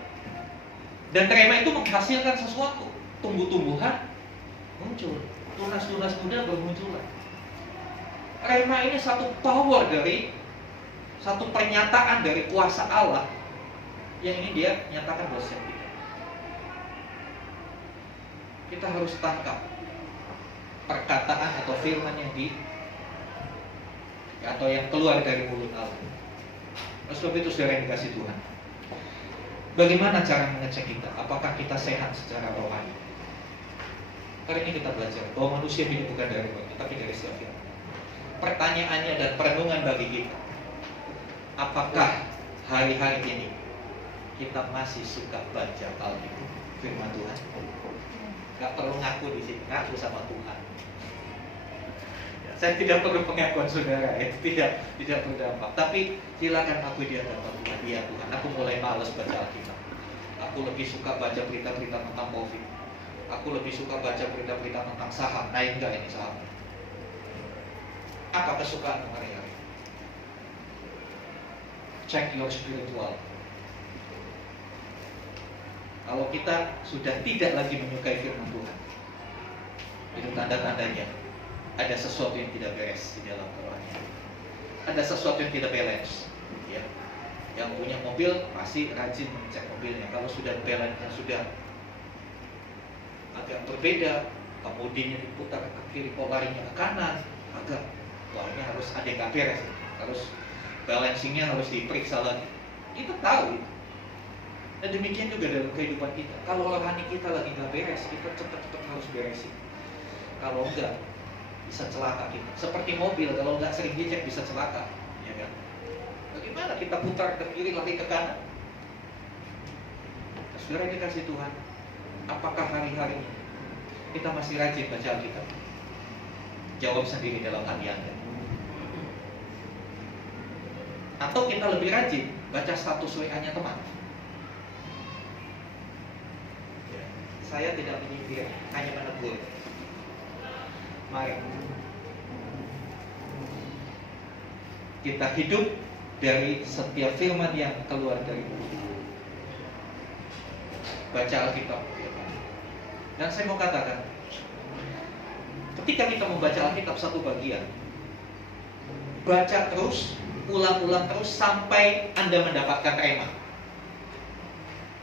Dan rema itu menghasilkan sesuatu. Tumbuh-tumbuhan muncul, tunas-tunas muda bermunculan. Rema ini satu power dari, satu pernyataan dari kuasa Allah yang ini dia nyatakan buat setiap kita. Kita harus tangkap perkataan atau firman yang atau yang keluar dari mulut Allah. Oleh sebab itu saudara yang dikasih Tuhan, bagaimana cara mengecek kita? Apakah kita sehat secara rohani? Hari ini kita belajar bahwa manusia hidup bukan dari roti, tapi dari setiap firman. Pertanyaannya dan perenungan bagi kita, apakah hari-hari ini kita masih suka baca Alkitab, firman Tuhan? Gak perlu ngaku di sini, ngaku sama Tuhan. Saya tidak perlu pengakuan saudara, tidak berdampak. Tapi silakan aku di hadapan Tuhan. Ya Tuhan, aku mulai malas baca Alkitab. Aku lebih suka baca berita-berita tentang COVID. Aku lebih suka baca berita-berita tentang saham. Naik enggak ini saham? Apa kesukaan hari-hari? Check your spiritual. Kalau kita sudah tidak lagi menyukai firman Tuhan, itu tanda-tandanya ada sesuatu yang tidak beres di dalam kerohanian. Ada sesuatu yang tidak balance. Ya. Yang punya mobil pasti rajin mengecek mobilnya. Kalau sudah balance-nya sudah agak berbeda, kemudinya diputar ke kiri, polarinya ke kanan, agak ini harus ada yang gak beres. Harus balancingnya harus diperiksa lagi. Kita tahu itu. Dan demikian juga dalam kehidupan kita. Kalau rohani kita lagi gak beres, kita cepat-cepat harus beresin. Kalau enggak, bisa celaka kita. Seperti mobil, kalau nggak sering dicek bisa celaka, ya kan? Bagaimana kita putar ke kiri lagi ke kanan? Saudara dikasih Tuhan, apakah hari-hari ini kita masih rajin baca Alkitab? Jawab sendiri dalam hati Anda. Atau kita lebih rajin baca status WA-nya teman. Ya, saya tidak menyindir, hanya menegur. Mari kita hidup dari setiap firman yang keluar dari mulut. Baca Alkitab. Dan saya mau katakan, ketika kita membaca Alkitab satu bagian, baca terus, ulang-ulang terus sampai Anda mendapatkan rema.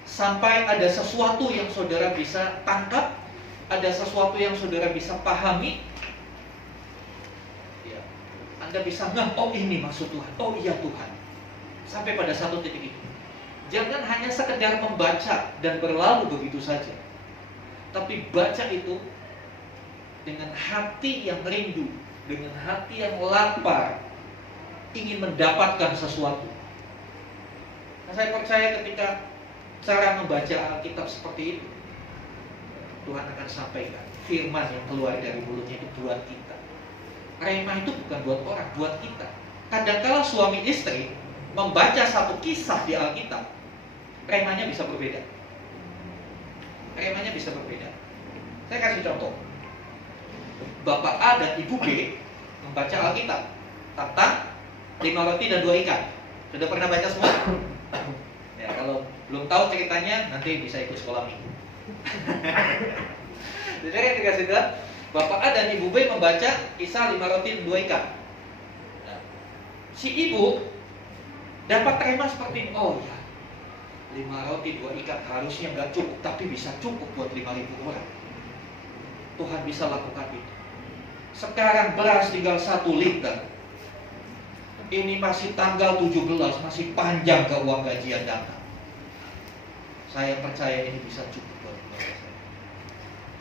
Sampai ada sesuatu yang saudara bisa tangkap, ada sesuatu yang saudara bisa pahami. Ya, Anda bisa oh ini maksud Tuhan, oh iya Tuhan. Sampai pada satu titik itu. Jangan hanya sekedar membaca dan berlalu begitu saja. Tapi baca itu dengan hati yang rindu, dengan hati yang lapar, ingin mendapatkan sesuatu. Nah, saya percaya ketika cara membaca Alkitab seperti itu, Tuhan akan sampaikan firman yang keluar dari mulutnya itu buat kita. Rema itu bukan buat orang, buat kita. Kadang-kala suami istri membaca satu kisah di Alkitab, remanya bisa berbeda. Remanya bisa berbeda. Saya kasih contoh. Bapak A dan Ibu B membaca Alkitab tentang 5 roti dan 2 ikan. Sudah pernah baca semua? Ya, kalau belum tahu ceritanya nanti bisa ikut sekolah minggu. Jadi yang dikasih Tuhan, Bapak A dan Ibu B membaca kisah 5 roti dan 2 ikan. Nah, si ibu dapat rema seperti ini. Oh ya, 5 roti 2 ikan harusnya nggak cukup, tapi bisa cukup buat 5.000 orang. Tuhan bisa lakukan itu. Sekarang beras tinggal 1 liter. Ini masih tanggal 17, masih panjang ke uang gajian datang. Saya percaya ini bisa cukup buat keluarga saya.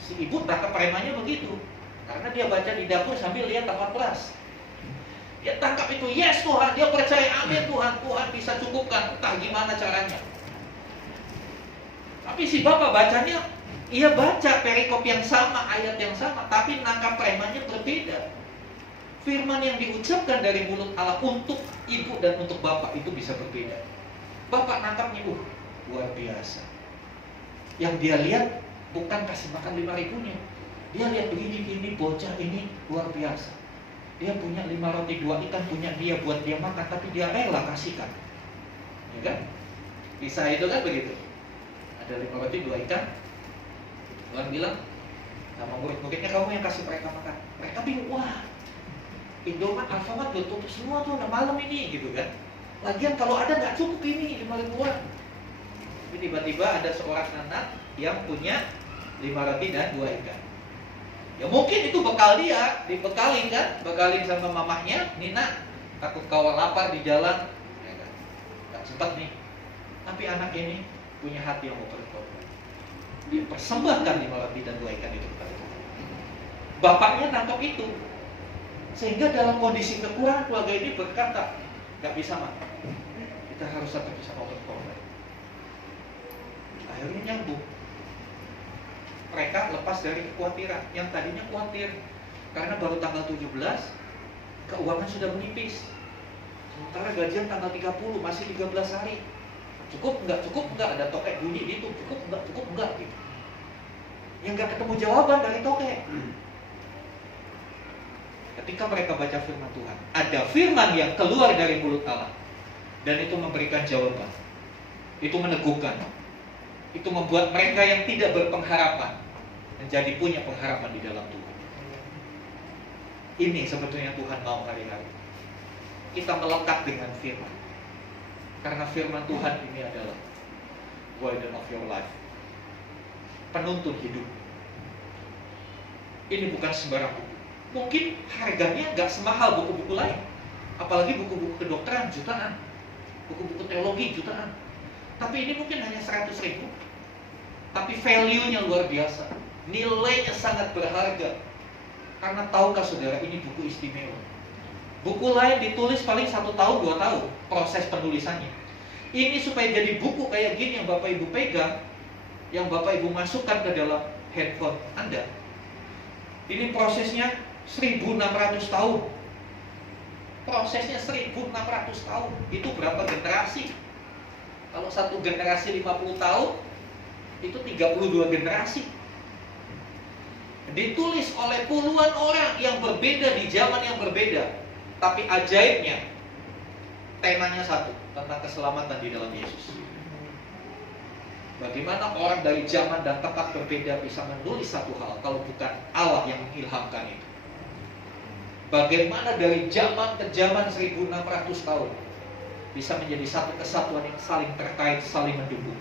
Si ibu tangkap remanya begitu, karena dia baca di dapur sambil lihat tempat beras. Dia tangkap itu, yes Tuhan, dia percaya, amin Tuhan, Tuhan bisa cukupkan, entah gimana caranya. Tapi si bapak bacanya, ia baca perikop yang sama, ayat yang sama, tapi nangkap remanya berbeda. Firman yang diucapkan dari mulut Allah untuk ibu dan untuk bapak itu bisa berbeda. Bapak nangkapnya, luar biasa. Yang dia lihat bukan kasih makan 5.000-nya. Dia lihat begini, ini bocah ini luar biasa. Dia punya 5 roti 2 ikan, punya dia buat dia makan, tapi dia rela kasihkan. Ya kan? Kisah itu kan begitu. Ada 5 roti 2 ikan. Tuhan bilang sama murid-muridnya, kamu yang kasih mereka makan. Mereka bingung, wah, Indomaret, Alfamart udah tutup semua tuh, udah malam ini, gitu kan. Lagian kalau ada nggak cukup ini 5.000 orang. Tapi tiba-tiba ada seorang anak yang punya 5 roti dan 2 ikan. Ya mungkin itu bekal dia, dibekalin kan, bekalin sama mamahnya, Nina, takut kau lapar di jalan, ya kan? Gak sempat nih. Tapi anak ini punya hati yang mau berkorban. Dia persembahkan 5 roti dan 2 ikan itu kepada Tuhan. Bapaknya nangkap itu, sehingga dalam kondisi kekurangan keluarga ini berkata, gak bisa makan, kita harus tetap bisa mau berkorban. Akhirnya nyambung. Mereka lepas dari kekhawatiran. Yang tadinya khawatir karena baru tanggal 17 keuangan sudah menipis. Sementara gajian tanggal 30 masih 13 hari. Cukup enggak, ada tokek bunyi gitu. Cukup enggak gitu. Yang enggak ketemu jawaban dari tokek. Ketika mereka baca firman Tuhan, ada firman yang keluar dari mulut Allah, dan itu memberikan jawaban. Itu meneguhkan. Itu membuat mereka yang tidak berpengharapan menjadi punya pengharapan di dalam Tuhan. Ini sebetulnya Tuhan mau hari-hari kita melekat dengan firman. Karena firman Tuhan ini adalah guardian of your life, penuntun hidup. Ini bukan sembarang buku. Mungkin harganya nggak semahal buku-buku lain, apalagi buku-buku kedokteran jutaan, buku-buku teologi jutaan. Tapi ini mungkin hanya 100.000, tapi value-nya luar biasa, nilainya sangat berharga. Karena tahukah saudara, ini buku istimewa. Buku lain ditulis paling 1 tahun, 2 tahun proses penulisannya. Ini supaya jadi buku kayak gini yang Bapak Ibu pegang, yang Bapak Ibu masukkan ke dalam handphone Anda. Ini prosesnya 1.600 tahun. Prosesnya 1600 tahun. Itu berapa generasi? Kalau satu generasi 50 tahun, itu 32 generasi. Ditulis oleh puluhan orang yang berbeda di zaman yang berbeda. Tapi ajaibnya, temanya satu, tentang keselamatan di dalam Yesus. Bagaimana orang dari zaman dan tempat berbeda bisa menulis satu hal kalau bukan Allah yang mengilhamkan itu? Bagaimana dari zaman ke zaman 1600 tahun bisa menjadi satu kesatuan yang saling terkait, saling mendukung?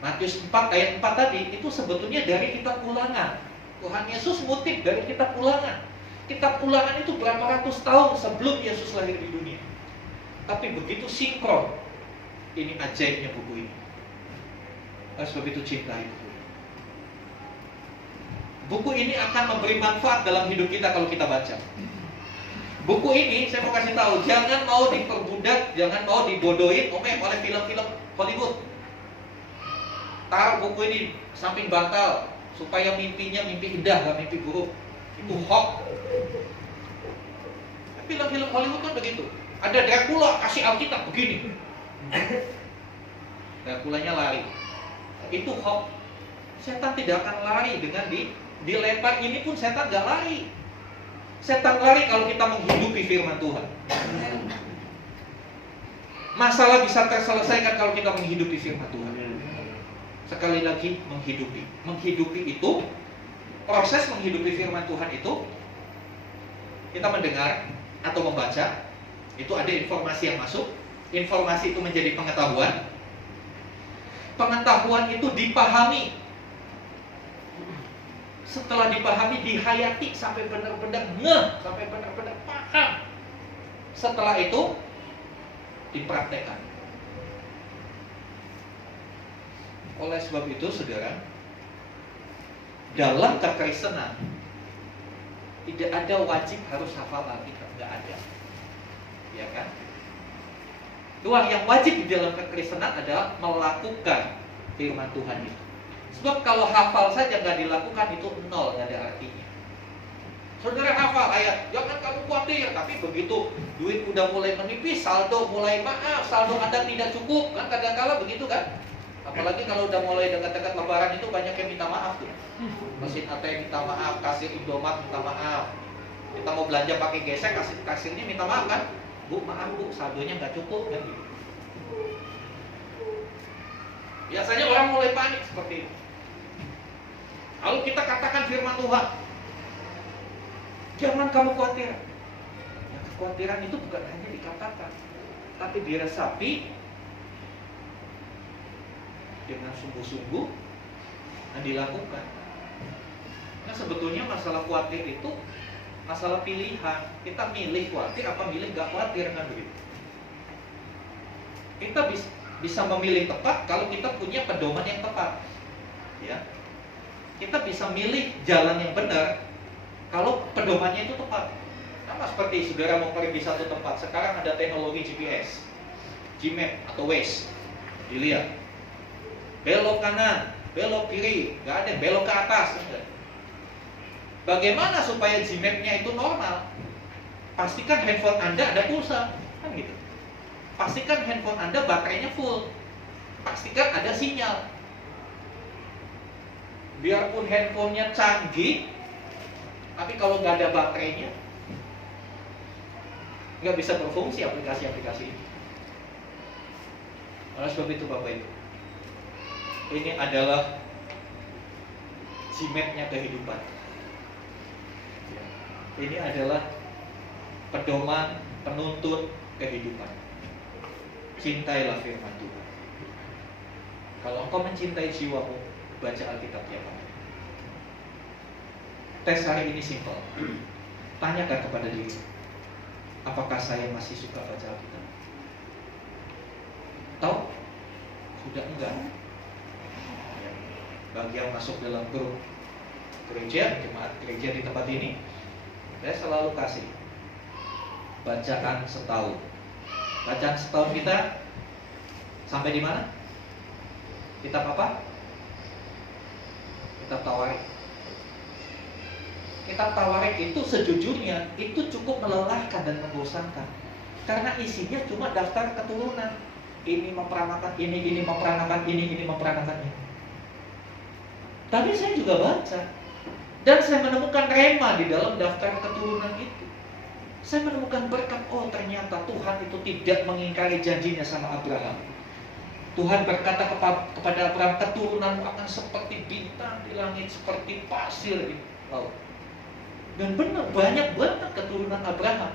Matius 4 ayat 4 tadi itu sebetulnya dari kitab Ulangan. Tuhan Yesus ngutip dari kitab Ulangan. Kitab Ulangan itu berapa ratus tahun sebelum Yesus lahir di dunia. Tapi begitu sinkron. Ini ajaibnya buku ini. Oleh sebab itu cintai buku ini. Buku ini akan memberi manfaat dalam hidup kita kalau kita baca. Buku ini saya mau kasih tahu, jangan mau diperbudak, jangan mau dibodohin oleh film-film Hollywood. Taruh buku ini samping bantal supaya mimpinya mimpi indah, gak mimpi buruk. Itu hoax. Film-film Hollywood kan begitu. Ada Dracula kasih Alkitab begini. Draculanya lari. Itu hoax. Setan tidak akan lari dengan dilempar ini pun setan gak lari. Setan lari kalau kita menghidupi firman Tuhan. Masalah bisa terselesaikan kalau kita menghidupi firman Tuhan. Sekali lagi, menghidupi. Menghidupi itu, proses menghidupi firman Tuhan itu, kita mendengar atau membaca, itu ada informasi yang masuk. Informasi itu menjadi pengetahuan. Pengetahuan itu dipahami. Setelah dipahami, dihayati sampai benar-benar ngeh, sampai benar-benar paham. Setelah itu, dipraktekkan. Oleh sebab itu, saudara, dalam kekristenan tidak ada wajib harus hafal Alkitab, nggak ada, ya kan? Doang yang wajib di dalam kekristenan adalah melakukan firman Tuhan itu. Sebab kalau hafal saja nggak dilakukan itu nol, nggak ada artinya. Saudara hafal ayat, jangan kamu khawatir, tapi begitu duit udah mulai menipis, saldo mulai maaf, saldo Anda tidak cukup, kan kadang-kala begitu kan? Apalagi kalau udah mulai dekat-dekat lebaran itu banyak yang minta maaf tuh. Mesin ATM minta maaf, kasir Indomaret minta maaf. Kita mau belanja pakai gesek, kasirnya minta maaf kan? Bu, maaf bu, saldonya nggak cukup kan gitu. Biasanya orang mulai panik seperti itu. Lalu kita katakan firman Tuhan, jangan kamu khawatir. Ya, kekhawatiran itu bukan hanya dikatakan, tapi diresapi dengan sungguh-sungguh dan dilakukan. Nah sebetulnya masalah khawatir itu masalah pilihan. Kita milih khawatir apa milih gak khawatir kan begitu. Kita bisa memilih tepat kalau kita punya pedoman yang tepat. Ya. Kita bisa milih jalan yang benar kalau pedomannya itu tepat. Sama seperti saudara mau pergi di satu tempat. Sekarang ada teknologi GPS, Gmap atau Waze. Dilihat belok kanan, belok kiri, nggak ada belok ke atas. Enggak. Bagaimana supaya Gmap-nya itu normal? Pastikan handphone Anda ada pulsa, kan gitu. Pastikan handphone Anda baterainya full. Pastikan ada sinyal. Biarpun handphonenya canggih, tapi kalau nggak ada baterainya, nggak bisa berfungsi aplikasi-aplikasi ini. Oleh sebab itu Bapak Ibu, ini adalah Gmap-nya kehidupan. Ini adalah pedoman penuntun kehidupan. Cintailah firman Tuhan. Kalau engkau mencintai jiwamu, baca Alkitab tiap hari. Tes hari ini simpel. Tanyakan kepada diri, apakah saya masih suka baca Alkitab? Tahu? Sudah enggak? Bagi yang masuk dalam grup gereja, jemaat gereja di tempat ini, saya selalu kasih bacaan setahun. Bacaan setahun kita sampai di mana? Kitab apa? Kitab Tawarikh. Kitab Tawarik itu sejujurnya itu cukup melelahkan dan membosankan. Karena isinya cuma daftar keturunan. Ini memperanakan ini memperanakan ini memperanakan ini. Tapi saya juga baca dan saya menemukan rema di dalam daftar keturunan itu. Saya menemukan berkat, oh ternyata Tuhan itu tidak mengingkari janjinya sama Abraham. Tuhan berkata kepada Abraham, keturunanmu akan seperti bintang di langit, seperti pasir di laut. Dan benar, banyak banget keturunan Abraham.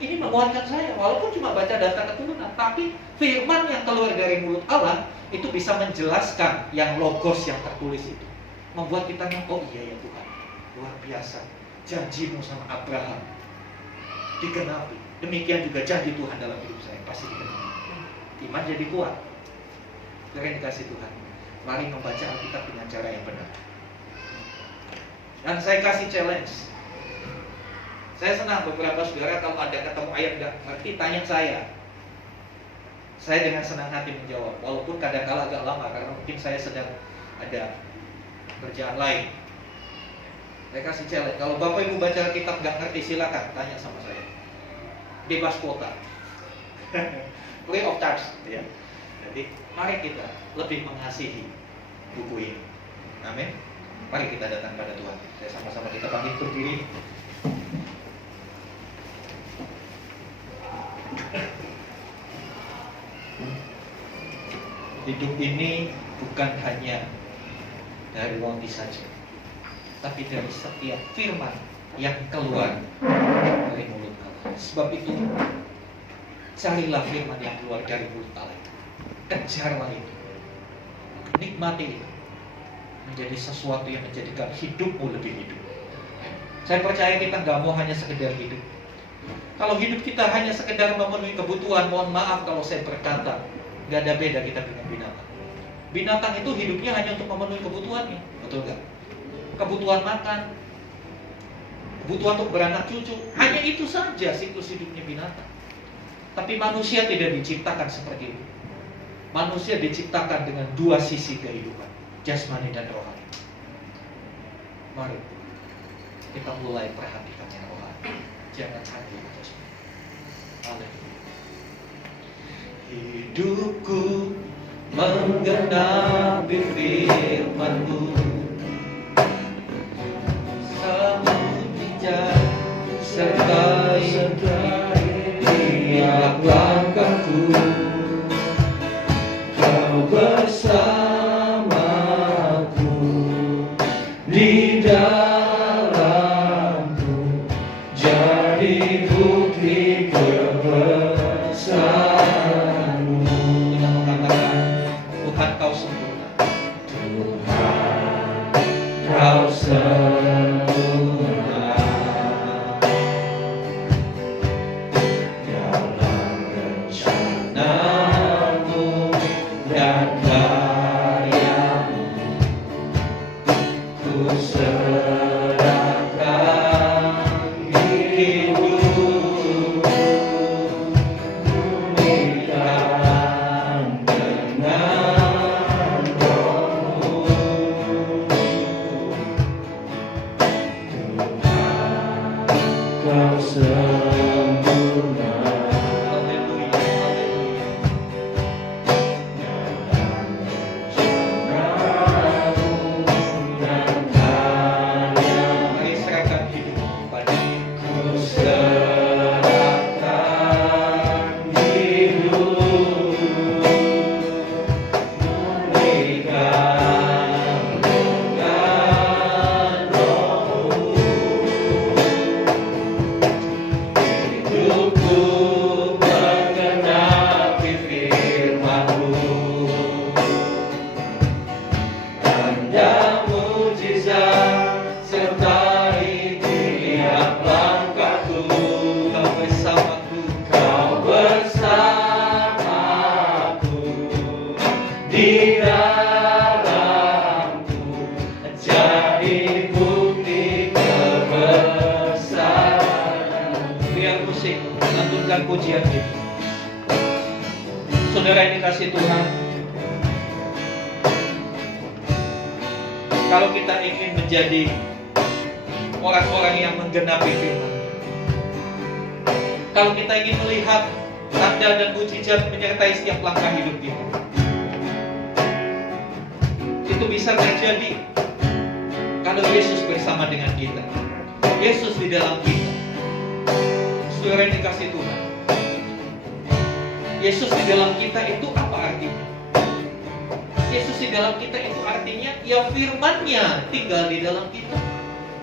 Ini menguatkan saya, walaupun cuma baca daftar keturunan, tapi firman yang keluar dari mulut Allah itu bisa menjelaskan yang logos yang tertulis itu. Membuat kita oh iya ya Tuhan, luar biasa. Janjimu sama Abraham digenapi. Demikian juga janji Tuhan dalam hidup saya pasti digenapi. Iman jadi kuat. Karena dikasih Tuhan. Mari membaca Alkitab dengan cara yang benar. Dan saya kasih challenge. Saya senang beberapa saudara kalau ada ketemu ayat nggak ngerti tanya saya. Saya dengan senang hati menjawab, walaupun kadang-kala agak lama karena mungkin saya sedang ada kerjaan lain. Saya kasih challenge. Kalau Bapak Ibu baca Alkitab nggak ngerti silakan tanya sama saya. Bebas kuota. Free of charge, ya. Jadi mari kita lebih mengasihi buku ini. Amin. Mari kita datang pada Tuhan. Saya sama-sama kita bangkit berdiri. Hidup ini bukan hanya dari roti saja, tapi dari setiap firman yang keluar dari mulut Allah. Sebab itu, carilah firman yang keluar dari mulut Allah. Kejarlah itu, nikmati itu, menjadi sesuatu yang menjadikan hidupmu lebih hidup. Saya percaya kita nggak mau hanya sekedar hidup. Kalau hidup kita hanya sekedar memenuhi kebutuhan, mohon maaf kalau saya berkata, nggak ada beda kita dengan binatang. Binatang itu hidupnya hanya untuk memenuhi kebutuhannya, betul nggak? Kebutuhan makan, kebutuhan untuk beranak cucu, hanya itu saja siklus hidupnya binatang. Tapi manusia tidak diciptakan seperti itu. Manusia diciptakan dengan dua sisi kehidupan, jasmani dan rohani. Mari kita mulai perhatikan yang rohani, jangan hanya yang jasmani. Haleluya. Hidupku menggenapi firman-Mu, mujizat sertai tiap langkahku. Kau bersamaku di dalamku, jadi bukti kebesaran-Mu. Kita mengatakan, Tuhan Kau sempurna. Tuhan Kau sempurna dalam rencana-Mu dan karya-Mu. Ku serahkan hidupku, murnikan dengan Roh-Mu. Tuhan, Kau sempurna. Haleluya, haleluya. Dalam rencana-Mu dan karya-Mu. Mari serahkan hidupmu padaku. Ku serahkan hidupku, murnikan dengan Roh-Mu. Hidupku menggenapi firman-Mu, tanda mujizat sertai tiap langkahku. Kau bersamaku, Kau bersamaku di dalamku, jadi bukti kebesaran. Biar musik melantunkan pujian ini. Saudara yang dikasih Tuhan, kalau kita ingin menjadi orang-orang yang menggenapi firman. Kalau kita ingin melihat tanda dan mujizat menyertai setiap langkah hidup kita, itu bisa terjadi kalau Yesus bersama dengan kita. Yesus di dalam kita. Saudara yang dikasih Tuhan, Yesus di dalam kita itu apa artinya? Yesus di dalam kita itu artinya ya firman-Nya tinggal di dalam kita.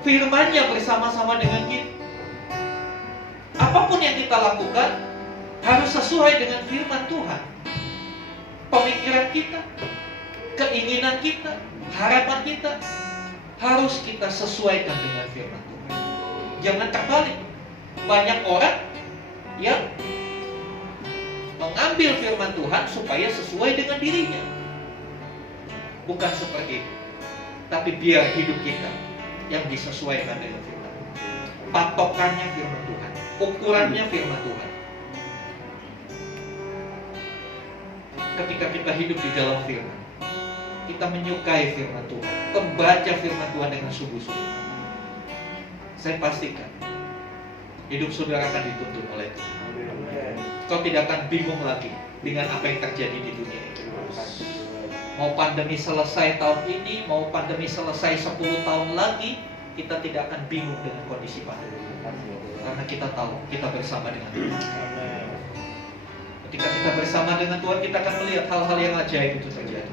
Firman-Nya bersama-sama dengan kita. Apapun yang kita lakukan harus sesuai dengan firman Tuhan. Pemikiran kita, keinginan kita, harapan kita harus kita sesuaikan dengan firman Tuhan. Jangan terbalik. Banyak orang yang mengambil firman Tuhan supaya sesuai dengan dirinya. Bukan seperti itu. Tapi biar hidup kita yang disesuaikan dengan firman Tuhan. Patokannya firman Tuhan, ukurannya firman Tuhan. Ketika kita hidup di dalam firman, kita menyukai firman Tuhan, membaca firman Tuhan dengan sungguh-sungguh, saya pastikan hidup saudara akan dituntun oleh Tuhan. Kau tidak akan bingung lagi dengan apa yang terjadi di dunia ini. Mau pandemi selesai tahun ini, mau pandemi selesai 10 tahun lagi, kita tidak akan bingung dengan kondisi pandemi. Karena kita tahu kita bersama dengan Tuhan. Ketika kita bersama dengan Tuhan, kita akan melihat hal-hal yang ajaib itu terjadi.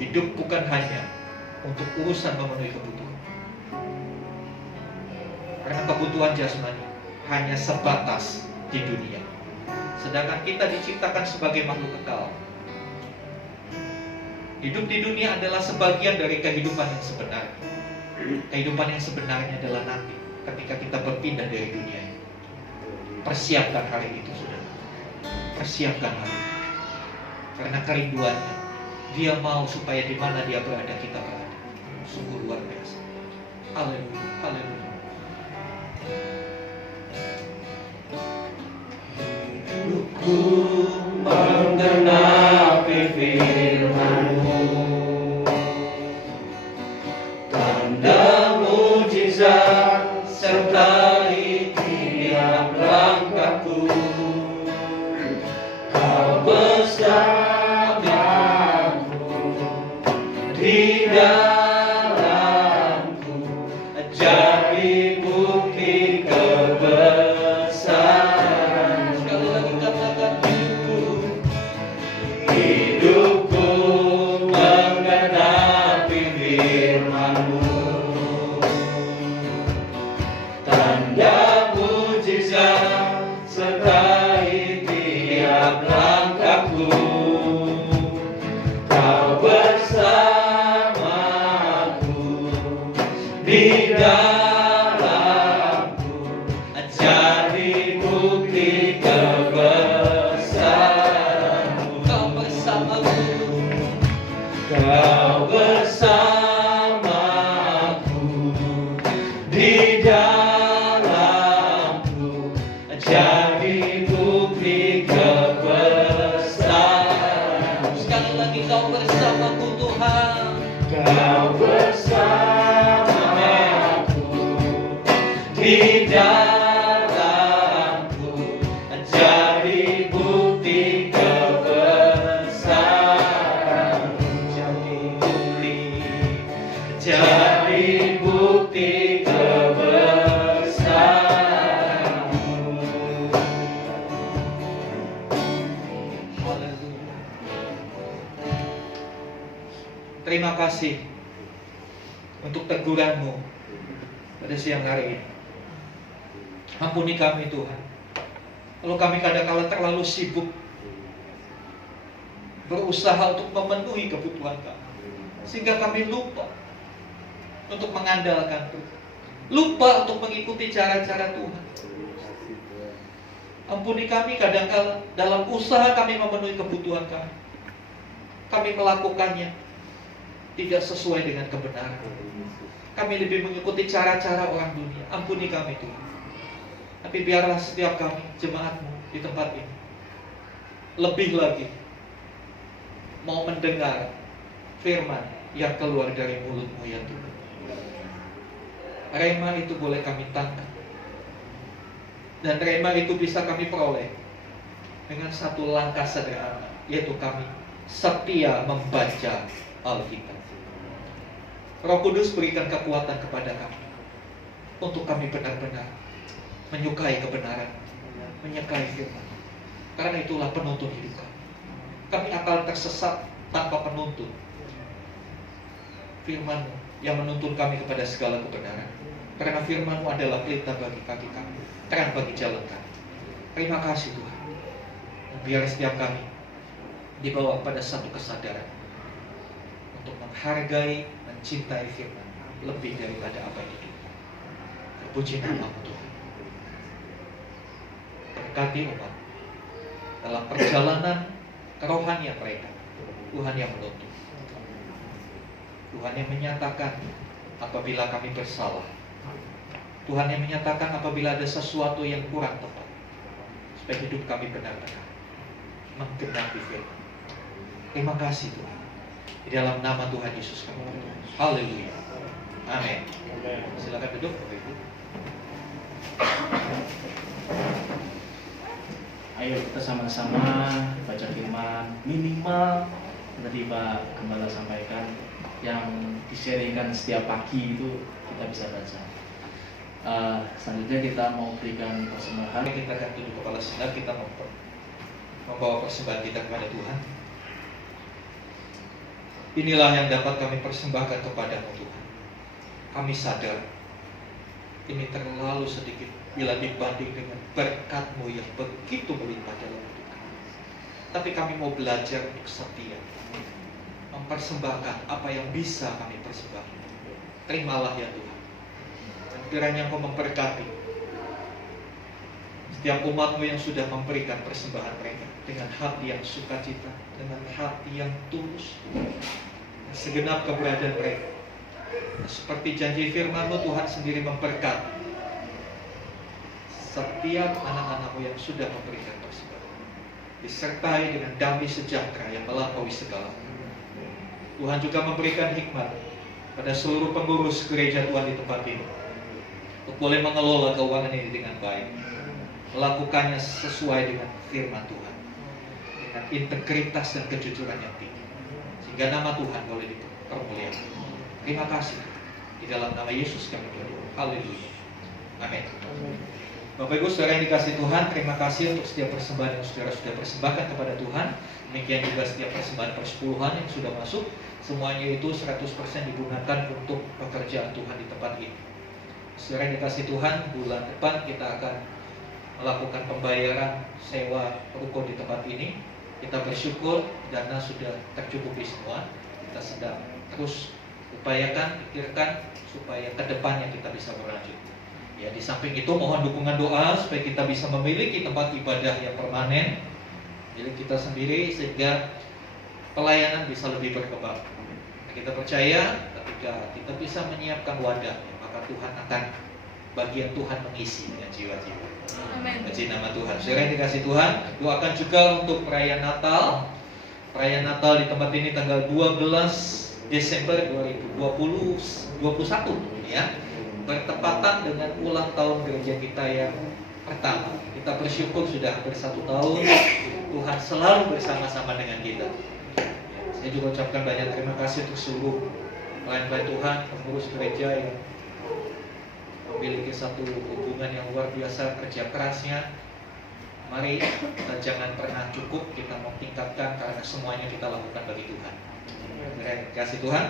Hidup bukan hanya untuk urusan memenuhi kebutuhan. Karena kebutuhan jasmani hanya sebatas di dunia. Sedangkan kita diciptakan sebagai makhluk kekal. Hidup di dunia adalah sebagian dari kehidupan yang sebenarnya. Kehidupan yang sebenarnya adalah nanti ketika kita berpindah dari dunia ini. Persiapkan hari itu, saudara. Persiapkan hari itu. Karena kerinduannya, Dia mau supaya di mana Dia berada, kita berada. Sungguh luar biasa. Haleluya, haleluya. Hidupku menggenapi firman-Mu, tanda mujizat sertai tiap langkahku. Kau bersamaku di dalamku, jadi bukti kebesaran. Hidupku menggenapi firman-Mu, tanda mujizat sertai tiap langkahku. Kau bersamaku di dalamku, jadi bukti kebesaran. Kau bersamaku di dalamku, jadi bukti kebesaran. Sekali lagi, kau bersamaku Tuhan. Kau bersamaku di dalamku, jadi bukti kebesaran. Jadi bukti kebesaran-Mu. Haleluya. Terima kasih untuk teguran-Mu pada siang hari ini. Ampuni kami Tuhan, kalau kami kadang-kala terlalu sibuk berusaha untuk memenuhi kebutuhan kami, sehingga kami lupa untuk mengandalkan Tuhan, lupa untuk mengikuti cara-cara Tuhan. Ampuni kami kadang-kala dalam usaha kami memenuhi kebutuhan kami melakukannya tidak sesuai dengan kebenaran. Kami lebih mengikuti cara-cara orang dunia. Ampuni kami Tuhan. Tapi biarlah setiap kami, jemaat-Mu di tempat ini, lebih lagi mau mendengar firman yang keluar dari mulut-Mu ya Tuhan. Rema itu boleh kami tangkap. Dan rema itu bisa kami peroleh dengan satu langkah sederhana, yaitu kami setia membaca Alkitab. Roh Kudus berikan kekuatan kepada kami untuk kami benar-benar menyukai kebenaran, menyukai firman. Karena itulah penuntun hidup kami. Kami akan tersesat tanpa penuntun. Firman yang menuntun kami kepada segala kebenaran. Karena firman-Mu adalah pelita bagi kaki kami, terang bagi jalan kami. Terima kasih Tuhan. Dan biar setiap kami dibawa pada satu kesadaran untuk menghargai, mencintai firman lebih daripada apa yang hidup. Terpuji nama-Mu Tuhan. Berkati umat dalam perjalanan kerohanian mereka. Tuhan yang menuntun, Tuhan yang menyatakan apabila kami bersalah, Tuhan yang menyatakan apabila ada sesuatu yang kurang tepat, supaya hidup kami benar-benar menggenapi firman. Terima kasih Tuhan. Di dalam nama Tuhan Yesus kami berdoa. Haleluya. Amin. Silakan duduk Bapak Ibu. Ayo kita sama-sama baca firman. Minimal tadi Pak Gembala sampaikan yang di-sharingkan setiap pagi itu kita bisa baca. Selanjutnya kita mau berikan persembahan. Kita akan tunduk kepala sejenak, kita membawa persembahan kita kepada Tuhan. Inilah yang dapat kami persembahkan kepada-Mu Tuhan. Kami sadar ini terlalu sedikit bila dibanding dengan berkat-Mu yang begitu melimpah dalam hidup kami. Tapi kami mau belajar untuk setia, mempersembahkan apa yang bisa kami persembahkan. Terimalah ya Tuhan. Kiranya Engkau memberkati setiap umat-Mu yang sudah memberikan persembahan mereka dengan hati yang sukacita, dengan hati yang tulus, segenap keberadaan mereka. Seperti janji firman-Mu Tuhan sendiri memberkati setiap anak-anak-Mu yang sudah memberikan persembahan, disertai dengan damai sejahtera yang melampaui segala. Tuhan juga memberikan hikmat pada seluruh pengurus gereja Tuhan di tempat ini, untuk boleh mengelola keuangan ini dengan baik, melakukannya sesuai dengan firman Tuhan, dengan integritas dan kejujuran yang tinggi, sehingga nama Tuhan boleh dipermuliakan. Terima kasih. Di dalam nama Yesus kami berdoa. Haleluya. Amin. Bapak Ibu saudara yang dikasih Tuhan, terima kasih untuk setiap persembahan yang saudara sudah persembahkan kepada Tuhan. Demikian juga setiap persembahan persepuluhan yang sudah masuk, semuanya itu 100% digunakan untuk pekerjaan Tuhan di tempat ini. Saudara yang dikasih Tuhan, bulan depan kita akan melakukan pembayaran sewa ruko di tempat ini. Kita bersyukur dana sudah tercukupi semua. Kita sedang terus upayakan, pikirkan supaya ke depannya kita bisa berlanjut. Ya, di samping itu mohon dukungan doa supaya kita bisa memiliki tempat ibadah yang permanen milik kita sendiri, sehingga pelayanan bisa lebih berkembang. Kita percaya ketika kita bisa menyiapkan wadah, maka Tuhan akan bagian Tuhan mengisi dengan jiwa-jiwa. Amin. Puji nama Tuhan. Saudara yang dikasih Tuhan, doakan juga untuk perayaan Natal. Perayaan Natal di tempat ini tanggal 12 Desember 2021 ya. Bertepatan dengan ulang tahun gereja kita yang pertama. Kita bersyukur sudah hampir 1 tahun Tuhan selalu bersama-sama dengan kita. Saya juga ucapkan banyak terima kasih untuk seluruh pelayan-pelayan Tuhan, pengurus gereja yang memiliki satu hubungan yang luar biasa, kerja kerasnya. Mari kita jangan pernah cukup, kita mau tingkatkan karena semuanya kita lakukan bagi Tuhan. Terima kasih Tuhan.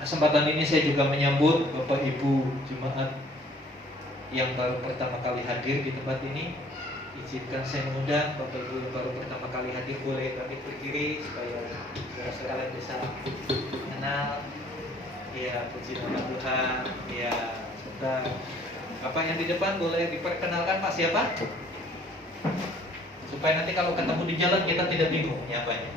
Kesempatan ini saya juga menyambut Bapak Ibu jemaat yang baru pertama kali hadir di tempat ini. Izinkan saya mengundang Bapak Ibu yang baru pertama kali hadir, boleh kami berdiri supaya saudara-saudara bisa kenal. Ya, puji nama Tuhan. Ya, sebentar. Bapak yang di depan boleh diperkenalkan Pak siapa? Supaya nanti kalau ketemu di jalan kita tidak bingung siapanya.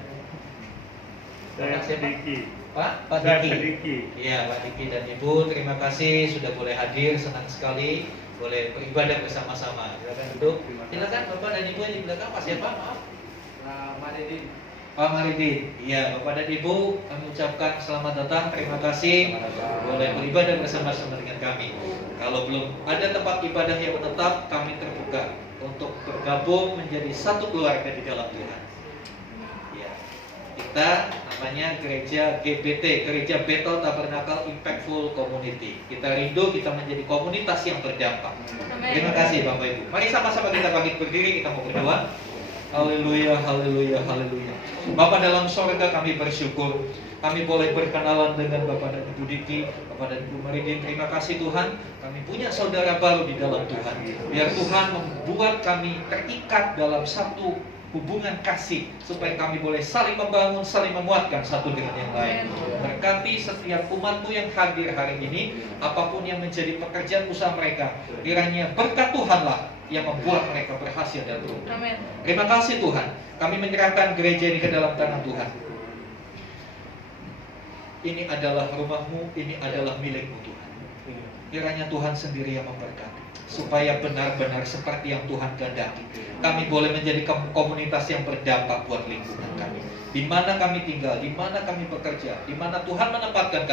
Saya Diki. Pak Saya Diki. Diki. Iya, Pak Diki dan Ibu, terima kasih sudah boleh hadir, senang sekali boleh beribadah bersama-sama. Silakan duduk. Silakan Bapak dan Ibu yang di belakang, Pak siapa? Maaf. Madedin. Pak Maridin. Iya, Bapak dan Ibu, kami ucapkan selamat datang, terima kasih boleh beribadah bersama-sama dengan kami. Kalau belum ada tempat ibadah yang tetap, kami terbuka untuk bergabung menjadi satu keluarga di dalam Tuhan. Ya, kita namanya gereja GBT, Gereja Bethel Tabernacle Impactful Community. Kita rindu kita menjadi komunitas yang berdampak. Terima kasih Bapak Ibu. Mari sama-sama kita bangkit berdiri, kita mau berdoa. Haleluya, haleluya, haleluya. Bapak dalam sorga, kami bersyukur kami boleh berkenalan dengan Bapak dan Ibu Diki, Bapak dan Ibu Maridin. Terima kasih Tuhan, kami punya saudara baru di dalam Tuhan. Biar Tuhan membuat kami terikat dalam satu hubungan kasih, supaya kami boleh saling membangun, saling memuatkan satu dengan yang lain. Berkati setiap umat-Mu yang hadir hari ini, apapun yang menjadi pekerjaan usaha mereka, kiranya berkat Tuhanlah yang membuat mereka berhasil dan beruntung. Amin. Terima kasih Tuhan, kami menyerahkan gereja ini ke dalam tangan Tuhan. Ini adalah rumah-Mu, ini adalah milik-Mu Tuhan. Kiranya Tuhan sendiri yang memberkati, supaya benar-benar seperti yang Tuhan kehendaki. Kami boleh menjadi komunitas yang berdampak buat lingkungan kami. Di mana kami tinggal, di mana kami bekerja, di mana Tuhan menempatkan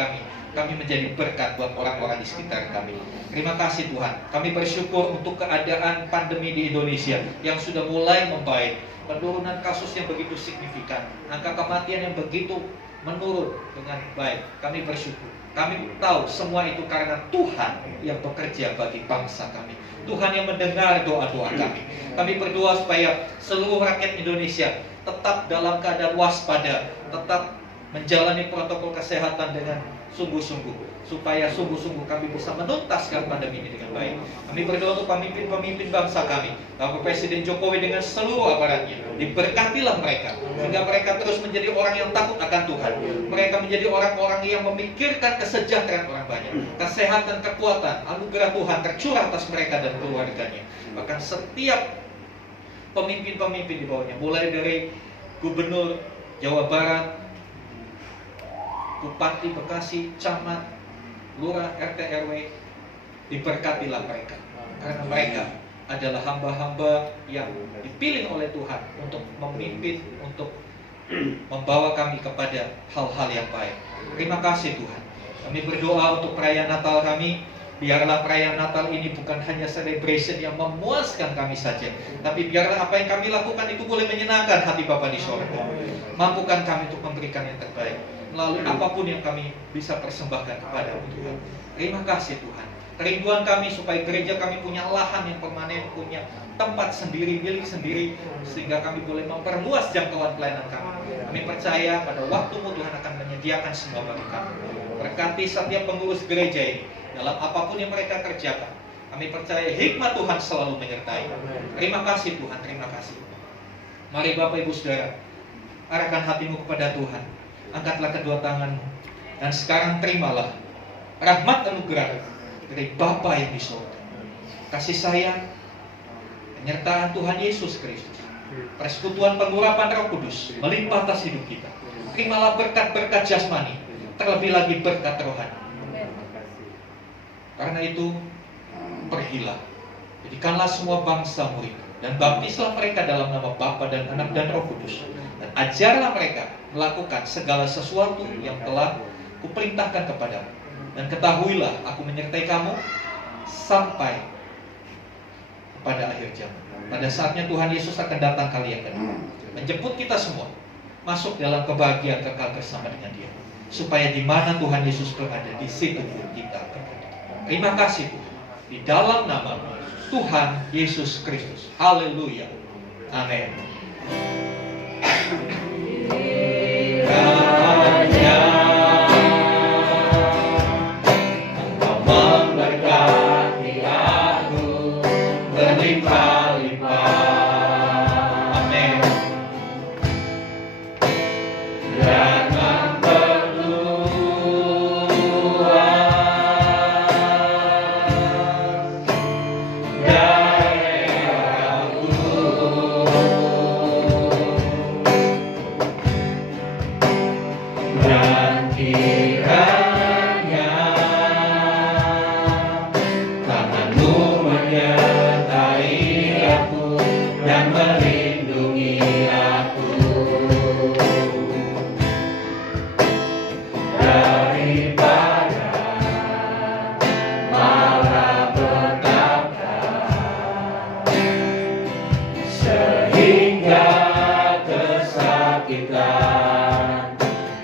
kami menjadi berkat buat orang-orang di sekitar kami. Terima kasih Tuhan. Kami bersyukur untuk keadaan pandemi di Indonesia yang sudah mulai membaik. Penurunan kasus yang begitu signifikan, angka kematian yang begitu menurun dengan baik. Kami bersyukur. Kami tahu semua itu karena Tuhan yang bekerja bagi bangsa kami. Tuhan yang mendengar doa-doa kami. Kami berdoa supaya seluruh rakyat Indonesia tetap dalam keadaan waspada, tetap menjalani protokol kesehatan dengan sungguh-sungguh, supaya sungguh-sungguh kami bisa menuntaskan pandemi ini dengan baik. Kami berdoa untuk pemimpin-pemimpin bangsa kami, Bapak Presiden Jokowi dengan seluruh aparatnya, diberkatilah mereka, sehingga mereka terus menjadi orang yang takut akan Tuhan. Mereka menjadi orang-orang yang memikirkan kesejahteraan orang banyak, kesehatan, kekuatan, anugerah Tuhan tercurah atas mereka dan keluarganya. Bahkan setiap pemimpin-pemimpin di bawahnya, mulai dari Gubernur Jawa Barat, Bupati Bekasi, Camat, Lurah, RT RW, diberkatilah mereka, karena mereka adalah hamba-hamba yang dipilih oleh Tuhan untuk memimpin, untuk membawa kami kepada hal-hal yang baik. Terima kasih Tuhan. Kami berdoa untuk perayaan Natal kami. Biarlah perayaan Natal ini bukan hanya celebration yang memuaskan kami saja, tapi biarlah apa yang kami lakukan itu boleh menyenangkan hati Bapa di sorga. Mampukan kami untuk memberikan yang terbaik melalui apapun yang kami bisa persembahkan kepada Tuhan. Terima kasih Tuhan. Kerinduan kami supaya gereja kami punya lahan yang permanen, punya tempat sendiri, milik sendiri, sehingga kami boleh memperluas jangkauan pelayanan kami. Kami percaya pada waktu-Mu Tuhan akan menyediakan semua bagi kami. Berkati setiap pengurus gereja ini dalam apapun yang mereka kerjakan. Kami percaya hikmat Tuhan selalu menyertai. Terima kasih Tuhan, terima kasih. Mari Bapak Ibu Saudara, arahkan hatimu kepada Tuhan. Angkatlah kedua tanganmu, dan sekarang terimalah rahmat anugerah dari Bapa yang di surga, kasih sayang, penyertaan Tuhan Yesus Kristus, persekutuan pengurapan Roh Kudus melimpah atas hidup kita. Terimalah berkat-berkat jasmani, terlebih lagi berkat rohani. Karena itu, pergilah, jadikanlah semua bangsa murid, dan baptislah mereka dalam nama Bapa dan Anak dan Roh Kudus, dan ajarlah mereka melakukan segala sesuatu yang telah kuperintahkan kepadamu. Dan ketahuilah, aku menyertai kamu sampai pada akhir zaman. Pada saatnya Tuhan Yesus akan datang kali yang kedua, menjemput kita semua masuk dalam kebahagiaan kekal bersama dengan Dia, supaya di mana Tuhan Yesus berada, di situ pun kita berada. Terima kasih Tuhan, di dalam nama Tuhan Yesus Kristus. Haleluya. Amin.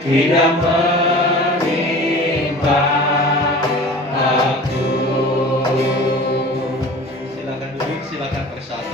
tidak